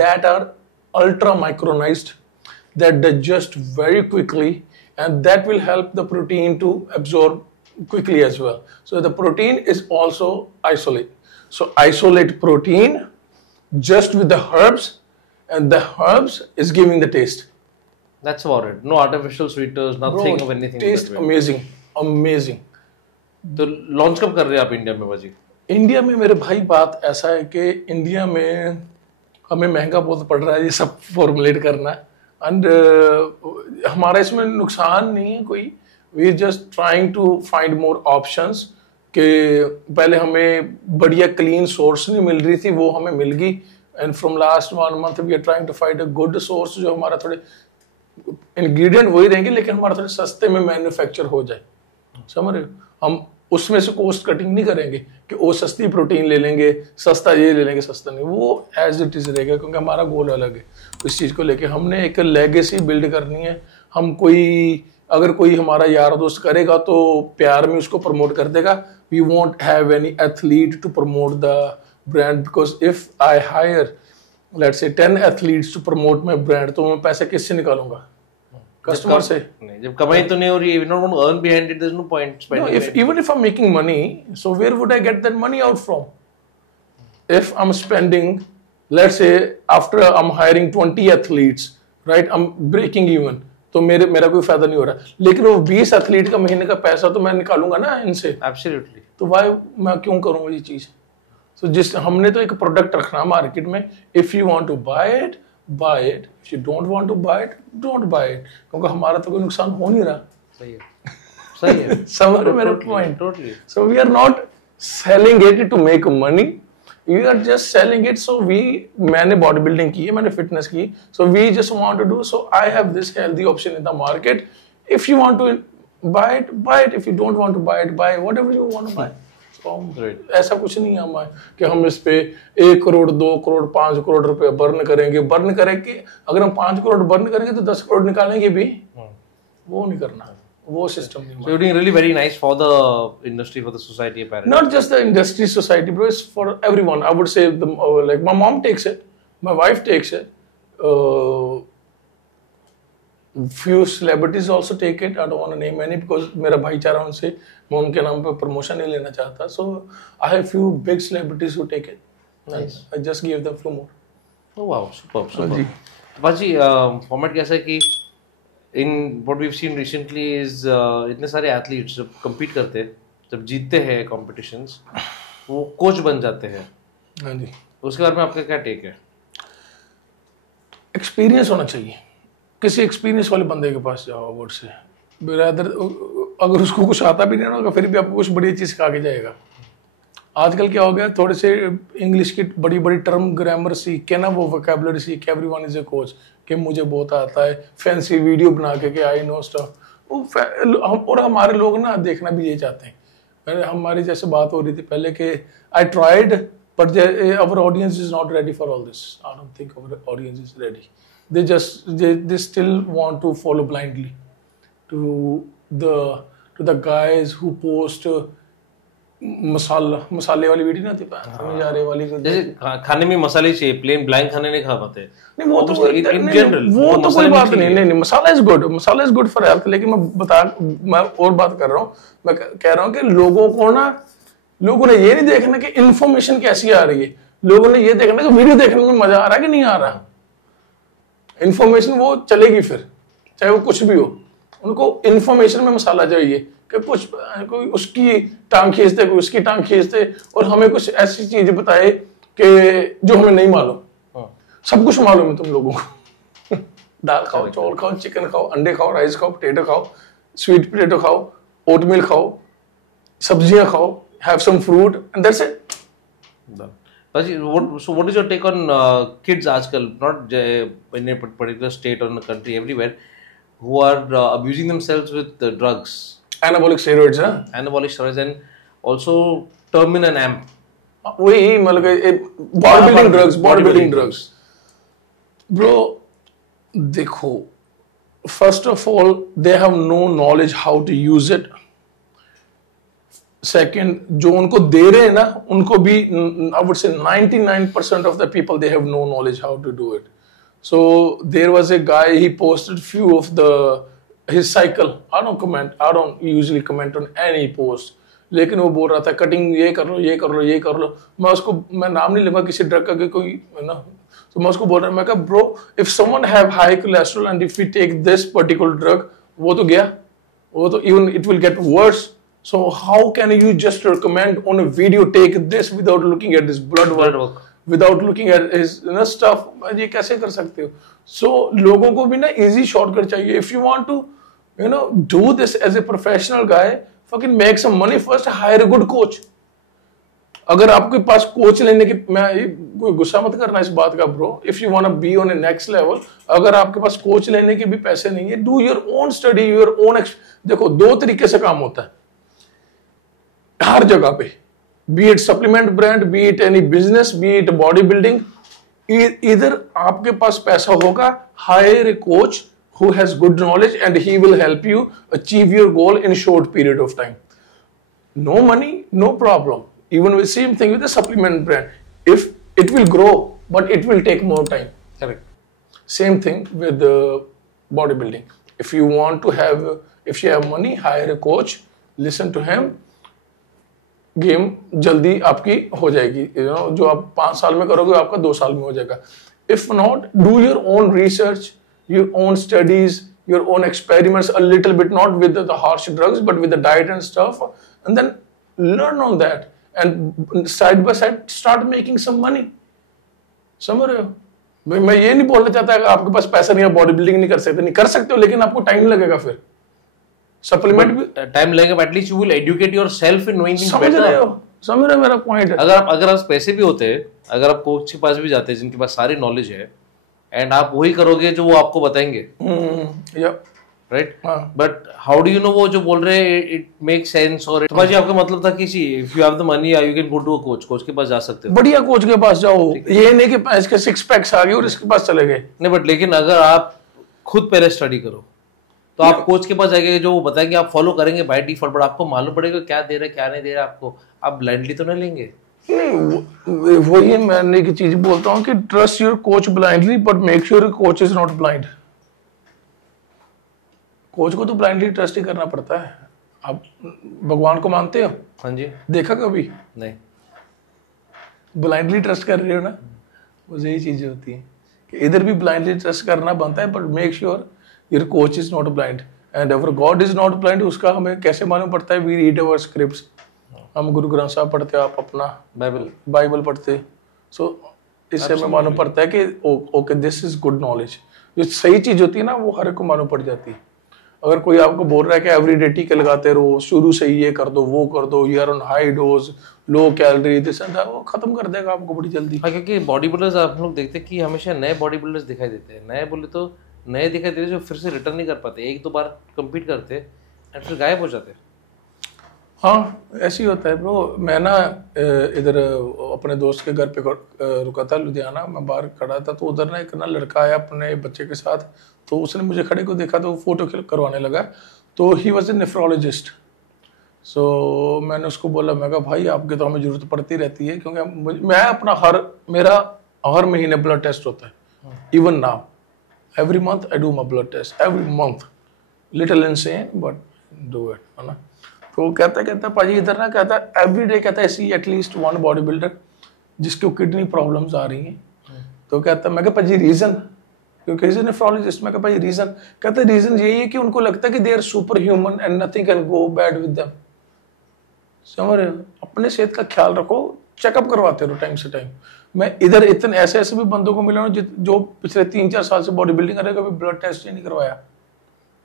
That are ultra micronized, that digest very quickly, and that will help the protein to absorb quickly as well. So the protein is also isolate. So isolate protein just with the herbs, and the herbs is giving the taste. That's about it. No artificial sweeteners, nothing of anything. Taste amazing, amazing. तो launch कब कर रहे हैं आप India में बाजी? India में मेरे भाई बात ऐसा है कि इंडिया में हमें महंगा बहुत पड़ रहा है ये सब फॉर्मुलेट करना. एंड हमारा इसमें नुकसान नहीं है कोई. We just trying to find more options. कि पहले हमें बढ़िया क्लीन सोर्स नहीं मिल रही थी, वो हमें मिल गई. And from last 1 month we are trying to find a good source जो हमारा थोड़े इंग्रेडिएंट वही रहेंगे लेकिन हमारा थोड़े सस्ते में मैन्युफैक्चर हो जाए. समझ रहे हो? हम उसमें से कॉस्ट कटिंग नहीं करेंगे कि वो सस्ती प्रोटीन ले लेंगे, सस्ता ये ले लेंगे, सस्ता नहीं. वो एज इट इज रहेगा क्योंकि हमारा गोल अलग है. इस चीज़ को लेके हमने एक लेगेसी बिल्ड करनी है. हम अगर कोई हमारा यार दोस्त करेगा तो प्यार में उसको प्रमोट कर देगा. We won't have any athlete to promote the brand because if I hire let's say 10 athletes to promote my brand तो मैं पैसे किससे निकालूंगा? कस्टमर से. जब कमाई तो नहीं हो रही है, we don't want to earn behind it, there's no point spending it. Even if I'm making money, so where would I get that money out from? If I'm spending, let's say after I'm hiring 20 athletes, right, I'm breaking even, तो मेरा कोई फायदा नहीं हो रहा. लेकिन वो 20 athlete का महीने का पैसा तो मैं निकालूंगा ना इनसे. Absolutely. तो वाई मैं क्यों करूँ ये चीज? So हमने तो एक प्रोडक्ट रखना मार्केट में. If you want to buy it, buy it. If you don't want to buy it, don't buy it. क्योंकि हमारा तो कोई नुकसान हो नहीं रहा. सही है, सही है. समझ रहे मेरा point? Totally. So we are not selling it to make money. We are just selling it. So मैंने बॉडी बिल्डिंग की है, मैंने फिटनेस की. So we just want to do. So I have this healthy option in the market. If you want to buy it, buy it. If you don't want to buy it, buy whatever you want to buy. Right. ऐसा कुछ नहीं है हमारे कि हम इस पे 1 करोड़ 2 करोड़ 5 करोड़ रुपए बर्न करेंगे. अगर हम 5 करोड़ बर्न करेंगे तो 10 करोड़ निकालेंगे भी. वो नहीं करना, वो सिस्टम नहीं. So you're doing really very nice for the industry, for the society apparently. Not just the industry, society, bro. It's for everyone. I would say like my mom takes it, my wife takes it. Few celebrities also take it. I don't want to name any because मेरा भाईचारा उनसे, मैं उनके नाम पे promotion नहीं लेना चाहता. So I have few big celebrities who take it. Nice. I just give them few more. Oh wow, superb. जी. बाजी फॉर्मेट कैसा है कि in what we've seen recently is इतने सारे एथलीट्स जब compete करते हैं, जब जीतते हैं competitions, वो कोच बन जाते हैं. हाँ जी. उसके बारे में आपका क्या टेक है? एक्सपीरियंस होना चाहिए. किसी एक्सपीरियंस वाले बंदे के पास जाओ अवार्ड से. ब्रदर अगर उसको कुछ आता भी नहीं होगा फिर भी आपको कुछ बड़ी चीज़ सिखा के जाएगा. आजकल क्या हो गया, थोड़े से इंग्लिश की बड़ी बड़ी टर्म ग्रामर सीख के ना, वो वोकैबुलरी सीख के एवरीवन इज ए कोच कि मुझे बहुत आता है, फैंसी वीडियो बना के आई नो स्टफ. और हमारे लोग ना देखना भी ये चाहते हैं. मैंने हमारी जैसे बात हो रही थी पहले कि I tried but our audience is not ready for all this. I don't think our audience is ready. They still want to follow blindly to the to the guys who post मसाले वाली video ना थी समझ आ रही वाली जैसे खाने में मसाले चाहिए, प्लेन ब्लैंक खाने नहीं खा पाते। नहीं वो तो इन जनरल वो तो कोई बात नहीं, मसाला इज गुड फॉर हेल्थ। लेकिन मैं और बात कर रहा हूँ, मैं कह रहा हूँ कि लोगों ने ये नहीं देखना कि इंफॉर्मेशन कैसी आ रही है, लोगों ने ये देखना कि वीडियो देखने में मजा आ रहा है कि नहीं आ रहा। इंफॉर्मेशन वो चलेगी फिर, चाहे वो कुछ भी हो, उनको इंफॉर्मेशन में मसाला चाहिए कि कुछ कोई उसकी टांग खींचते, कोई उसकी टांग खींचते, और हमें कुछ ऐसी चीज बताए कि जो हमें नहीं मालूम। सब कुछ मालूम है तुम लोगों को। दाल खाओ, चावल खाओ, चिकन खाओ, अंडे खाओ, राइस खाओ, पोटैटो खाओ, स्वीट पोटैटो खाओ, ओटमील खाओ, सब्जियां खाओ, have some fruit and that's it. So what is your take on kids आजकल, not in a particular state or in a country, everywhere, who are abusing themselves with drugs, anabolic steroids, anabolic steroids, and also termin and amp. वही मतलब body building drugs. Bro देखो, first of all they have no knowledge how to use it. Second, जो उनको दे रहे हैं ना, उनको भी आई would say 99% of the people they have no knowledge how to do it. So there was a guy, he posted few of the his cycle. I don't usually comment on any post, लेकिन वो बोल रहा था cutting ये कर लो, ये कर लो, ये कर लो। मैं नाम नहीं लूंगा किसी ड्रग का, कोई है ना, तो मैं उसको बोल रहा हूँ, मैं कहा bro, if someone have high cholesterol and if we take this particular drug, वो तो गया, वो तो even it will get worse. So how can you just recommend on a video take this without looking at his blood work, without looking at his stuff? ये कैसे कर सकते हो? So लोगों को भी ना easy shortcut चाहिए. If you want to do this as a professional guy, fucking make some money first, hire a good coach. अगर आपके पास कोच लेने की, मैं कोई गुस्सा मत करना इस बात का bro, if you want to be on a next level, अगर आपके पास कोच लेने के भी पैसे नहीं है, do your own study, your own. देखो, दो तरीके से काम होता है हर जगह पे, be it supplement brand, be it any business, be it body building. इधर आपके पास पैसा होगा, hire a coach who has good knowledge and he will help you achieve your goal in short period of time. No money, no problem. Even with same thing with the supplement brand, if it will grow, but it will take more time. Correct. Same thing with the bodybuilding. If you want to have, if you have money, hire a coach, listen to him. Game जल्दी आपकी हो जाएगी, जो आप 5 साल में करोगे आपका 2 साल में हो जाएगा। If not, do your own research, your own studies, your own experiments a little bit, not with the harsh drugs, but with the diet and stuff, and then learn on that. And side by side start making some money. समझ रहे हो? मैं ये नहीं बोलना चाहता कि आपके पास पैसा नहीं है, बॉडी बिल्डिंग नहीं कर सकते, नहीं कर सकते हो, लेकिन आपको टाइम लगेगा। फिर सप्लीमेंट भी टाइम लगेगा, but at least you will educate yourself in knowing things better. समझ रहे हो मेरा पॉइंट? अगर आप पैसे भी होते, अगर आप कोच के पास भी जाते जिनके पास सारी नॉलेज है, एंड आप वही करोगे जो वो आपको बताएंगे, right? But how do you know वो जो बोल रहे हैं इट मेक सेंस? और भाजी आपका मतलब था कि if you have the money you can go to a coach के पास जा सकते हो, बढ़िया कोच के पास जाओ। ये नहीं कि इसके 6 पैक्स आ गए और इसके पास चले गए, नहीं। बट लेकिन अगर आप खुद पहले स्टडी करो तो आप कोच के पास जाएंगे, जो वो बताएंगे आप फॉलो करेंगे बाय डिफॉल्ट, बट आपको मालूम पड़ेगा क्या दे रहा है क्या नहीं दे रहा आपको। आप ब्लाइंडली तो नहीं लेंगे। नहीं, वही मैंने एक चीज बोलता हूँ कि trust your coach blindly, but make sure coach is not blind. Coach को तो ब्लाइंडली ट्रस्ट ही करना पड़ता है। आप भगवान को मानते हो? हाँ जी। देखा कभी? नहीं। ब्लाइंडली ट्रस्ट कर रहे हो ना, वो यही चीजें होती हैं कि इधर भी ब्लाइंडली ट्रस्ट करना बनता है, but make sure your coach is not blind and our god is not blind. उसका हमें कैसे मालूम पड़ता है? We read our scripts. हम गुरु ग्रंथ साहब पढ़ते, आप अपना बाइबल पढ़ते, सो इससे हमें मालूम पड़ता है कि okay this is good knowledge. जो सही चीज होती है ना, वो हर एक को मालूम पड़ जाती है। अगर कोई आपको बोल रहा है कि एवरीडे टीके लगाते रहो, शुरू से ये कर दो, वो कर दो, you are on high dose, low calorie, this and that, वो खत्म कर देगा आपको बड़ी जल्दी। क्योंकि बॉडी बिल्डर्स आप लोग देखते हैं कि हमेशा नए बॉडी बिल्डर्स दिखाई देते हैं। नए बोले तो नए दिखाई देते जो फिर से रिटर्न नहीं कर पाते, 1-2 बार कम्पीट करते एंड फिर गायब हो जाते। हाँ, ऐसे ही होता है ब्रो। मैं ना इधर अपने दोस्त के घर पे रुका था लुधियाना, मैं बाहर खड़ा था, तो उधर ना एक ना लड़का आया अपने बच्चे के साथ, तो उसने मुझे खड़े को देखा तो फोटो करवाने लगा। तो ही वॉज ए नेफ्रोलॉजिस्ट, सो मैंने उसको बोला, मैं कहा भाई आपकी तो हमें जरूरत पड़ती रहती है, क्योंकि मैं अपना मेरा हर महीने ब्लड टेस्ट होता है, even now every month I do my blood test every month, little insane but do it, है ना। तो कहता पाजी इधर ना, कहता एवरी डे, कहता सी एटलीस्ट वन बॉडी बिल्डर जिसको किडनी प्रॉब्लम्स आ रही हैं। तो कहता, मैं कहा पाजी रीजन, क्योंकि इज नेफ्रोलॉजिस्ट, मैं कहा भाई रीजन, कहता रीजन यही है कि उनको लगता है कि they are super human and nothing can go bad with them. समझ रहे हो, अपने सेहत का ख्याल रखो, चेकअप करवाते रहो टाइम से टाइम। मैं इधर इतने ऐसे ऐसे भी बंदों को मिला हूं जो पिछले 3-4 साल से बॉडी बिल्डिंग कर रहे, कभी ब्लड टेस्ट ही नहीं करवाया।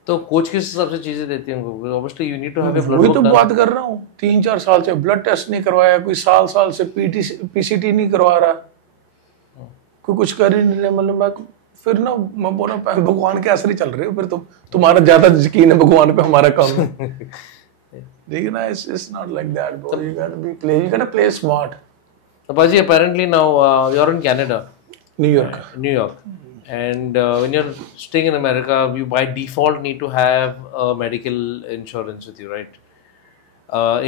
तो कोच किस हिसाब से चीजें देती हैं उनको? Obviously you need to have a blood वही तो बात कर रहा हूँ, 3-4 साल से ब्लड टेस्ट नहीं करवाया, कोई साल से पीसीटी नहीं करवा रहा, कोई कुछ कर ही नहीं रहा। मतलब मैं फिर ना, मैं बोला भगवान के असर ही चल रहे हो फिर तो, तुम्हारा ज्यादा यकीन है भगवान पे, हमारा कम है। लेकिन it's not like that, bro. You gotta play smart. Apaji, apparently now you're in Canada, New York. New York, and when you're staying in America, you by default need to have a medical insurance with you, right?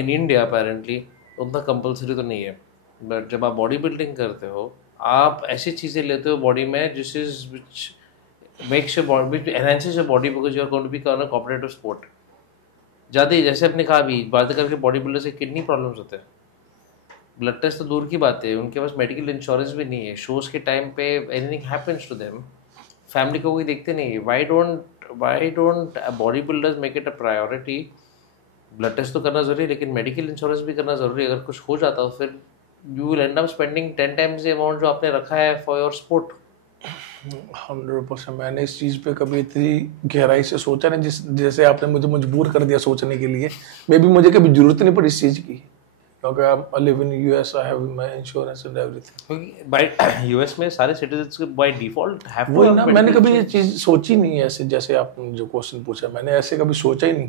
In India, apparently, उतना compulsory तो नहीं है, but जब आप body building करते हो, आप ऐसी चीजें लेते हो बॉडी में which makes your body, which enhances your body because you're going to be on a competitive sport. ज़्यादा ही, जैसे आपने कहा अभी बातें करके बॉडी बिल्डर से किडनी प्रॉब्लम्स होते हैं, ब्लड टेस्ट तो दूर की बात है, उनके पास मेडिकल इंश्योरेंस भी नहीं है, शोज के टाइम पे anything happens to them, family को कोई देखते नहीं है। Why don't body builders make it a priority? Blood test तो करना जरूरी है, लेकिन मेडिकल इंश्योरेंस भी करना जरूरी है। अगर कुछ हो जाता है फिर you will and up spending 10 times the amount जो आपने रखा है फॉर योर स्पोर्ट। 100%। मैंने इस चीज़ पे कभी इतनी गहराई से सोचा नहीं, जैसे आपने मुझे मजबूर कर दिया सोचने के लिए। मे भी मुझे कभी जरूरत नहीं पड़ी इस चीज़ की, क्योंकि I live in US, I have my insurance and everything. Bye US में सारे सिटीजन्स बाय डिफॉल्ट हैव वही ना, मैंने कभी ये चीज़ सोची नहीं है ऐसे, जैसे आपने जो क्वेश्चन पूछा मैंने ऐसे कभी सोचा ही नहीं,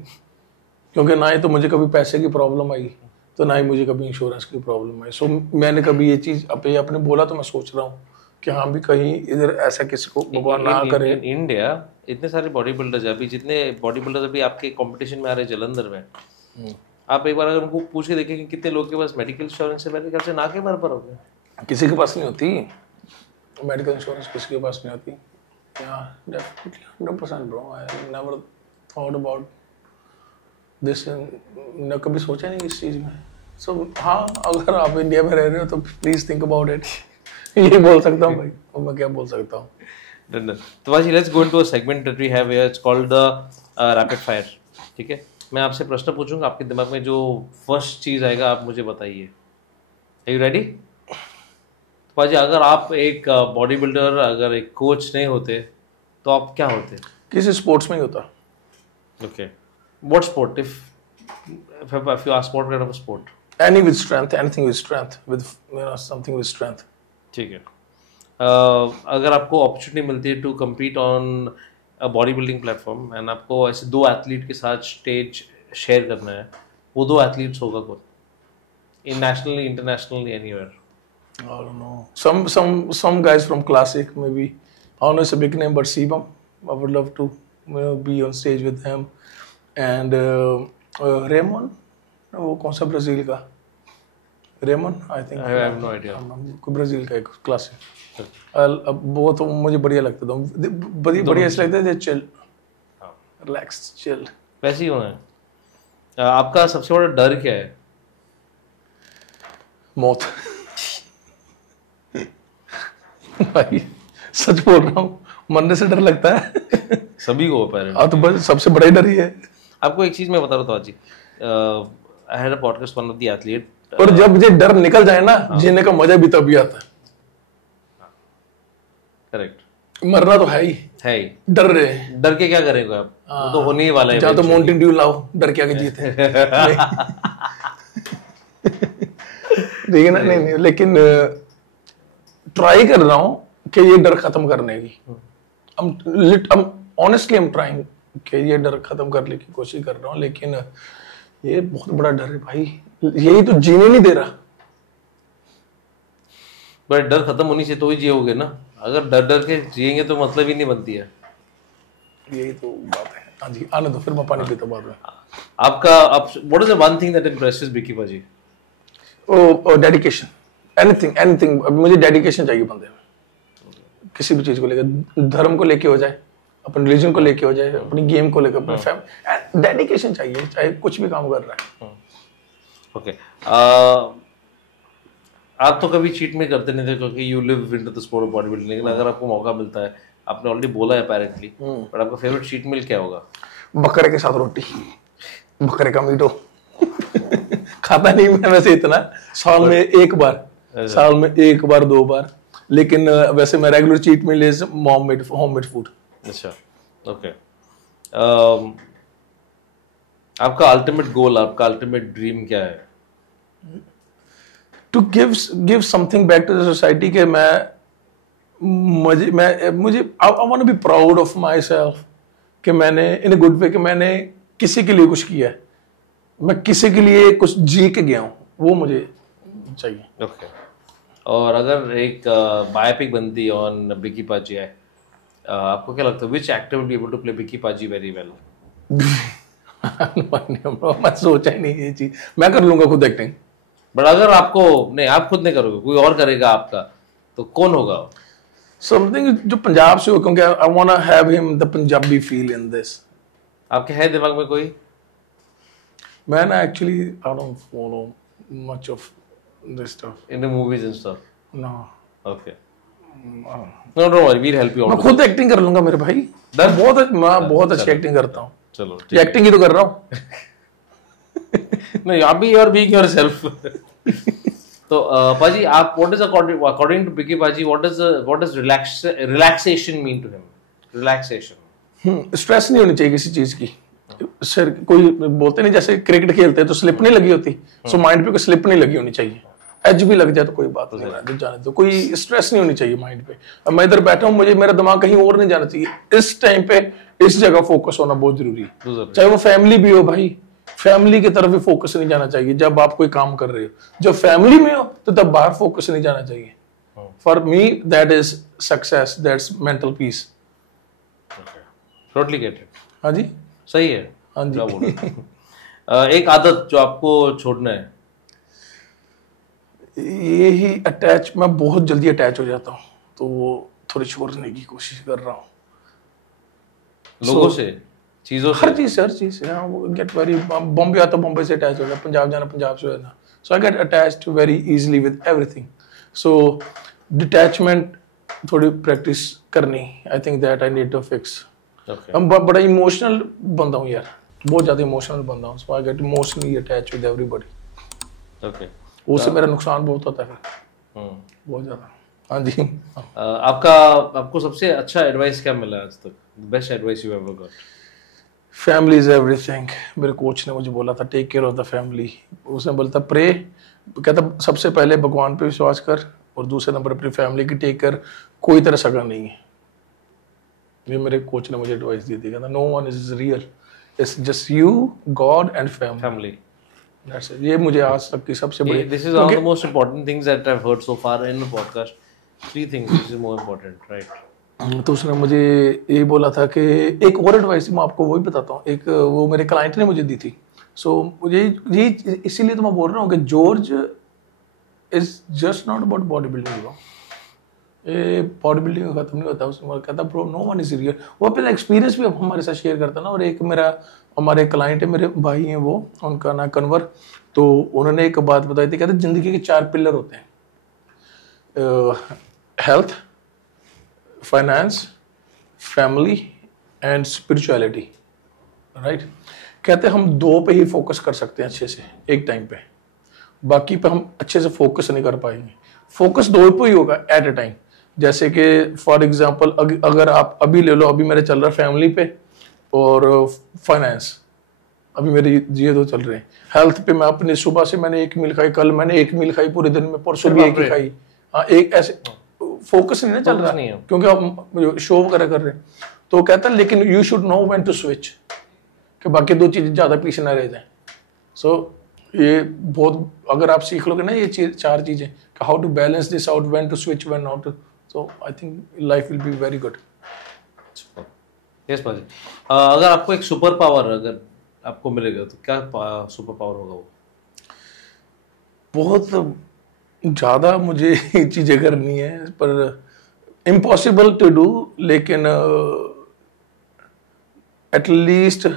क्योंकि ना ही तो मुझे कभी पैसे की प्रॉब्लम आई, तो ना ही मुझे कभी इंश्योरेंस की प्रॉब्लम आई। सो मैंने कभी ये चीज़ आपने बोला तो मैं सोच रहा हूँ कि हाँ भी कहीं इधर ऐसा किसी को भगवान ना करे। इंडिया इतने सारे बॉडी बिल्डर्स है, अभी जितने बॉडी बिल्डर्स अभी आपके कंपटीशन में आ रहे हैं जलंधर में, आप एक बार अगर उनको पूछ के देखें कि कितने लोग के पास मेडिकल इंश्योरेंस है, मेरे ख्याल से ना के बराबर हो गया। किसी के पास नहीं होती मेडिकल इंश्योरेंस, किसी के पास नहीं होती। Definitely 100% bro, I never thought about this, न कभी सोचा नहीं इस चीज़ में। सो हाँ, अगर आप इंडिया में रह रहे हो तो प्लीज थिंक अबाउट इट। ये बोल सकता हूँ भाई, और मैं क्या बोल सकता हूँ। तो बाजी, let's go into a segment that we have here, it's called the rapid fire. ठीक है, मैं आपसे प्रश्न पूछूंगा, आपके दिमाग में जो फर्स्ट चीज आएगा आप मुझे बताइए। Are you ready? तो बाजी, अगर आप एक बॉडी बिल्डर, अगर एक कोच नहीं होते तो आप क्या होते? किसी स्पोर्ट्स में ही होता। Okay, what sport? If you ask what kind of sport? Any with strength, anything with strength, with something with strength. ठीक है। अगर आपको अपॉर्चुनिटी मिलती है to compete on a body building platform and आपको ऐसे 2 एथलीट के साथ स्टेज शेयर करना है, वो 2 एथलीट्स होगा कौन? In nationally, internationally, anywhere? I don't know. Some guys from classic maybe. I don't know, it's a big name, but Sibam. I would love to be on stage with him. And Raymond, वो कौन सा Brazil का? Ramon, I think. I have no idea. कोई Brazil का एक classic, अब वो तो मुझे बढ़िया लगता था, बढ़िया ऐसा लगता है, चिल, रिलैक्स, चिल, वैसे ही होना है। आपका सबसे बड़ा डर क्या है? मौत। भाई सच बोल रहा हूँ, मरने से डर लगता है सभी को पैरेंट। तो बस सबसे बड़ा ही डर ही है। आपको एक चीज मैं बता रहा था जी, I had a podcast one of the athlete, और जब ये डर निकल जाए ना, जीने का मजा भी तभी आता है। करेक्ट, मरना तो है ही, डर रहे, डर के क्या करेंगे आप? वो तो होने ही वाला है। जहाँ तो माउंटेन ड्यू लाओ, डर के आगे जीते। ठीक है ना? नहीं, लेकिन ट्राई कर रहा हूँ कि ये डर खत्म करने की। ऑनेस्टली आई एम ट्राइंग कि ये डर खत्म करने की कोशिश कर रहा हूँ, लेकिन ये बहुत बड़ा डर है भाई, यही तो जीने नहीं दे रहा। बट डर खत्म होनी चाहिए तो ही जियोगे ना, अगर डर डर के जिएंगे तो मतलब ही नहीं बनती है। यही तो बात है। हाँ जी, आने दो, फिर मैं पानी पीता हूँ बाद में। आपका what is the one thing that impresses Vicky Paji? Oh dedication, anything, मुझे डेडिकेशन चाहिए बंदे में, किसी भी चीज को लेकर, धर्म को लेके हो जाए, अपने रिलीजन को लेके हो जाए, अपनी गेम को लेकर, अपने फैमिली, डेडिकेशन चाहिए, चाहे कुछ भी काम कर रहा है। ओके, आप तो कभी चीट में करते नहीं थे क्योंकि you live into the sport of body building, लेकिन अगर आपको मौका मिलता है, आपने ऑलरेडी बोला है अपेरेंटली, बट आपका फेवरेट चीट मील क्या होगा? बकरे के साथ रोटी, बकरे का मीट हो। खाता नहीं मैं वैसे इतना, साल में एक बार, 2 बार, लेकिन वैसे मैं regular cheat meal is home made food. अच्छा, ओके। आपका अल्टीमेट गोल, आपका अल्टीमेट ड्रीम क्या है? To give something back to the society, के मुझे I want to be proud of myself, कि मैंने इन ए गुड वे, कि मैंने किसी के लिए कुछ किया है, मैं किसी के लिए कुछ जी के गया हूँ, वो मुझे चाहिए। ओके, और अगर एक बायोपिक बनती ऑन विकी पाजी है, आपको क्या लगता है which actor will be able to play Vicky पाजी वेरी वेल? मैं सोचा ही नहीं ये चीज, मैं कर लूंगा खुद एक्टिंग। बट अगर आपको नहीं, आप खुद नहीं करोगे, कोई और करेगा आपका, तो कौन होगा? समथिंग जो पंजाब से हो, क्योंकि I want to have him the Punjabi feel in this. आपके है दिमाग में कोई? मैं ना actually I don't follow much of this stuff in the movies and stuff. No. Okay, no don't worry, we'll help you मैं आउट। खुद acting कर लूंगा मेरे भाई, मैं बहुत अच्छी एक्टिंग करता हूँ। चलो, ये एक्टिंग ही तो कर रहा हूँ। नहीं, अभी यू आर बीइंग योरसेल्फ। तो पाजी, आप what is according to Vicky Paji, what does relaxation mean to him? Relaxation. Stress नहीं होनी चाहिए किसी चीज की। सर कोई बोलते नहीं, जैसे क्रिकेट खेलते हैं तो स्लिप नहीं लगी होती, सो माइंड पे कोई स्लिप नहीं लगी होनी चाहिए। एज भी लग जाए तो कोई बात नहीं है, जाने दो, कोई स्ट्रेस नहीं होनी चाहिए माइंड पे। अब मैं इधर बैठा हूँ, मुझे मेरा दिमाग कहीं और नहीं जाना चाहिए। इस टाइम पे इस जगह फोकस होना बहुत जरूरी है, चाहे वो फैमिली भी हो भाई, फैमिली की तरफ भी फोकस नहीं जाना चाहिए जब आप कोई काम कर रहे हो। जब फैमिली में हो तो तब बाहर फोकस नहीं जाना चाहिए। For me that is success, that's mental peace. Totally get it. हाँ जी, सही है। हाँ जी। क्या बोल रहे हो? एक आदत जो आपको छोड़ना है। ये ही अटैच, मैं बहुत जल्दी अटैच हो जाता हूँ, तो वो थोड़ी छोड़ने की कोशिश कर रहा हूँ। लोगों से, चीजों से, हर चीज से गेट वेरी, बॉम्बे आता बॉम्बे से अटैच हो गया, पंजाब जाना पंजाब से रहना, so I get attached very easily with everything. So detachment थोड़ी प्रैक्टिस करनी, I think that I need to fix. हम बड़ा इमोशनल बंदा हूँ यार, बहुत ज्यादा इमोशनल बंदा हूँ, so I get emotionally attach with everybody. Okay, उससे मेरा नुकसान बहुत होता है, बहुत ज्यादा। हाँ जी। आपको सबसे अच्छा एडवाइस क्या मिला आज तक? Best advice you ever got? Family is everything. मेरे कोच ने मुझे बोला था take care of the family. उसने बोला था प्रे, कहता सबसे पहले भगवान पे विश्वास कर, और दूसरे नंबर अपनी फैमिली की टेक कर, कोई तेरा सगा नहीं है। ये मेरे कोच ने मुझे एडवाइस दी थी, कहता no one is real, it's just you, God and family. That's it. ये मुझे आज तक की सबसे बड़ी, this is one of the most important things that I've heard so far in the podcast. 3 things which is more important, right? तो उसने मुझे यही बोला था कि एक और एडवाइस मैं आपको वही बताता हूँ, एक वो मेरे क्लाइंट ने मुझे दी थी। सो मुझे ये इसीलिए तो मैं बोल रहा हूँ कि George is just not about body building. ये बॉडी बिल्डिंग खत्म नहीं होता। उसने कहता bro no one is real. वो अपना एक्सपीरियंस भी हमारे साथ शेयर करता ना। और एक मेरा हमारे क्लाइंट है, मेरे भाई हैं वो, उनका नाम कन्वर, तो उन्होंने एक बात बताई थी, कहते जिंदगी के 4 पिलर होते हैं, health, finance, family and spirituality, right. कहते हम 2 पे ही फोकस कर सकते हैं अच्छे से एक टाइम पे, बाकी पे हम अच्छे से फोकस नहीं कर पाएंगे। फोकस 2 पे ही होगा एट ए टाइम। जैसे कि फॉर एग्जांपल अगर आप अभी ले लो, अभी मेरे चल रहा है फैमिली पे और फाइनेंस, अभी मेरे ये 2 चल रहे हैं। हेल्थ पे मैं अपने सुबह से मैंने 1 मील खाई, कल मैंने 1 मील खाई पूरे दिन में, परसों भी 1 ही खाई। हाँ, एक ऐसे फोकस नहीं ना चल रहा है क्योंकि हम शो वगैरह कर रहे हैं। तो कहता है लेकिन you should know when to switch, कि बाकी 2 चीजें ज्यादा पीछे ना रह जाए। सो ये बहुत, अगर आप सीख लोगे ना ये 4 चीजें, how to balance this out, when to switch, when not to, so I think life will be very good. Yes पाजी। अगर आपको एक सुपर पावर अगर आपको मिलेगा तो क्या सुपर पावर होगा वो? बहुत ज़्यादा मुझे ये चीज़ें करनी है, पर इम्पॉसिबल टू डू, लेकिन एटलीस्ट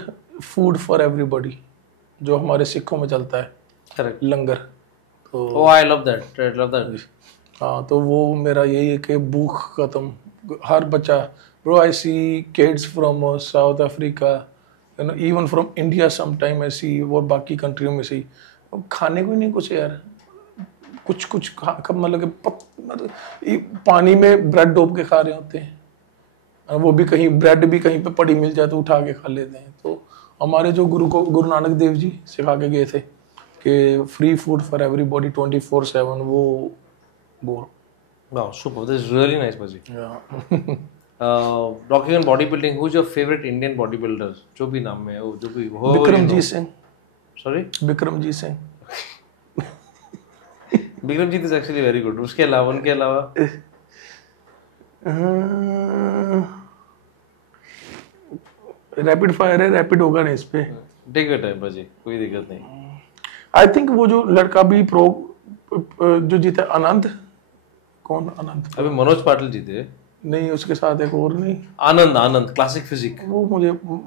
फूड फॉर एवरीबॉडी, जो हमारे सिखों में चलता है, करेक्ट। लंगर। तो oh I love that, I love that. हाँ, तो वो मेरा यही है कि भूख खत्म, हर बच्चा। Bro I see kids from South Africa, you know, even from India sometime I see, और बाकी कंट्रियों में से खाने को ही नहीं कुछ यार, कुछ कुछ मतलब कि पानी में ब्रेड डोब के खा रहे होते हैं, और वो भी कहीं ब्रेड भी कहीं पे पड़ी मिल जाए तो उठा के खा लेते हैं। तो हमारे जो गुरु नानक देव जी सिखा के गए थे कि फ्री फूड फॉर एवरीबॉडी 24/7, वो Wow, super. This is really nice, Baji. yeah. Talking on bodybuilding, who's your favorite Indian bodybuilder? जो भी नाम है, जो भी हो। Vikramjit Singh. Sorry? Vikramjit Singh. Vikramjit is actually very good. उसके अलावा, उनके अलावा रैपिड फायर है, रैपिड होगा नहीं इस पे। Take your time, Baji. कोई दिक्कत नहीं। आई थिंक वो जो लड़का भी प्रो जो जीता, आनंद, कौन आनंद? अभी मनोज पाटिल जीते नहीं, उसके साथ एक और नहीं, आनंद क्लासिक फिजिक। वो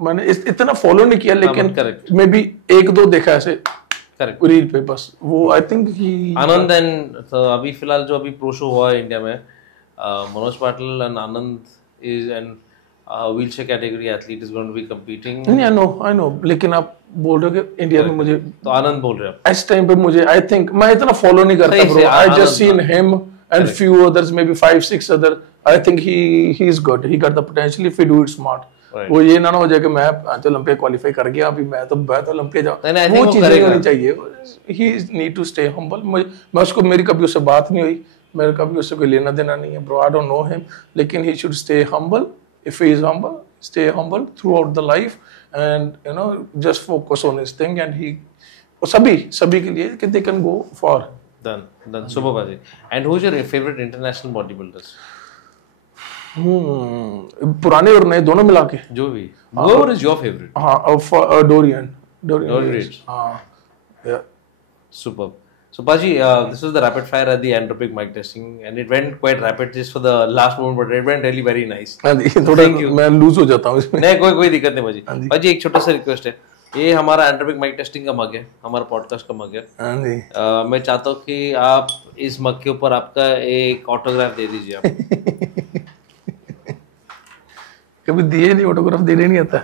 मैंने इतना फॉलो नहीं किया, लेकिन correct. मैं भी एक दो देखा ऐसे करेक्ट रील पे बस। वो I think he Anand and तो अभी फिलहाल जो अभी प्रो शो हुआ है इंडिया में, Manoj Patil and Anand is and wheelchair category athlete is going to be competing. नहीं, आई नो, लेकिन आप बोल रहे हो कि इंडिया में मुझे, तो आनंद बोल रहे हो इस टाइम पे मुझे, आई थिंक मैं इतना फॉलो नहीं करता bro, I just seen him and few others, maybe 5-6 other. I think he is good. He got the potential if he do it smart. Right. वो ये ना हो जाए कि मैं ओलंपिया क्वालिफाई कर गया, अभी मैं तो ओलंपिया जाऊँ, नहीं, I think वो वो चीजें करेगा। होनी चाहिए। He need to stay humble. मैं उसको, मेरी कभी उससे बात नहीं हुई, मेरा कभी उससे कोई लेना देना नहीं है bro, I don't know him, लेकिन he should stay humble. If he is humble, stay humble throughout the life, and you know, just focus on his thing, and he सभी के लिए कि they can go far. Done. Super, Baji. And who's your favorite international bodybuilders? पुराने और नए दोनों मिला के, जो भी, whoever is your favorite. हाँ, डोरियन Reeds. हाँ, yeah. Superb. So, Baji, this was the rapid fire at the Anthropic mic testing, and it went quite rapid just for the last moment, but it went really very nice. थोड़ा मैं loose हो जाता हूँ इसमें। नहीं, कोई दिक्कत नहीं बाजी। बाजी एक छोटा सा रिक्वेस्ट है, ये हमारा एंथ्रोपिक माइक टेस्टिंग का मग है, हमारा पॉडकास्ट का मग है। मैं चाहता हूँ कि आप इस मग के ऊपर आपका एक ऑटोग्राफ दे दीजिए आप। कभी दिए नहीं, ऑटोग्राफ देने नहीं आता।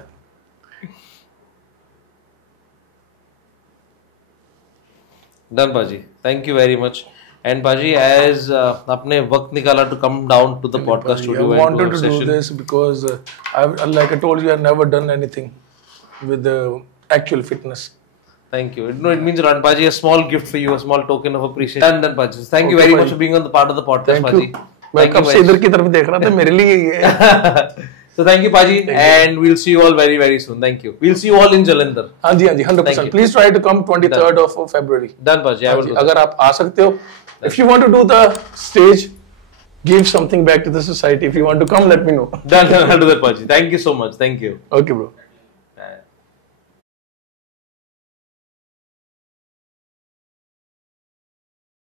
डन बाजी, thank you very much. And बाजी, एज आपने वक्त निकाला to come down to the podcast studio, I wanted to do this because like I told you, I've never done anything with actual fitness. Thank you. No, it means a lot, Baji. A small gift for you, a small token of appreciation. Done, Baji. Thank you very much for being on the part of the podcast, Baji. मैं कब से इधर की तरफ देख रहा था, मेरे लिए ये है। So thank you, Baji, and we'll see you all very, very soon. Thank you. We'll see you all in Jalandhar. हाँ जी, 100%. Please try to come 23rd of February. Done, Baji. I will do that. अगर आप आ सकते हो, if you want to do the stage, give something back to the society. If you want to come, let me know. Done. I'll do that, Baji. Thank you so much. Thank you. Okay, bro.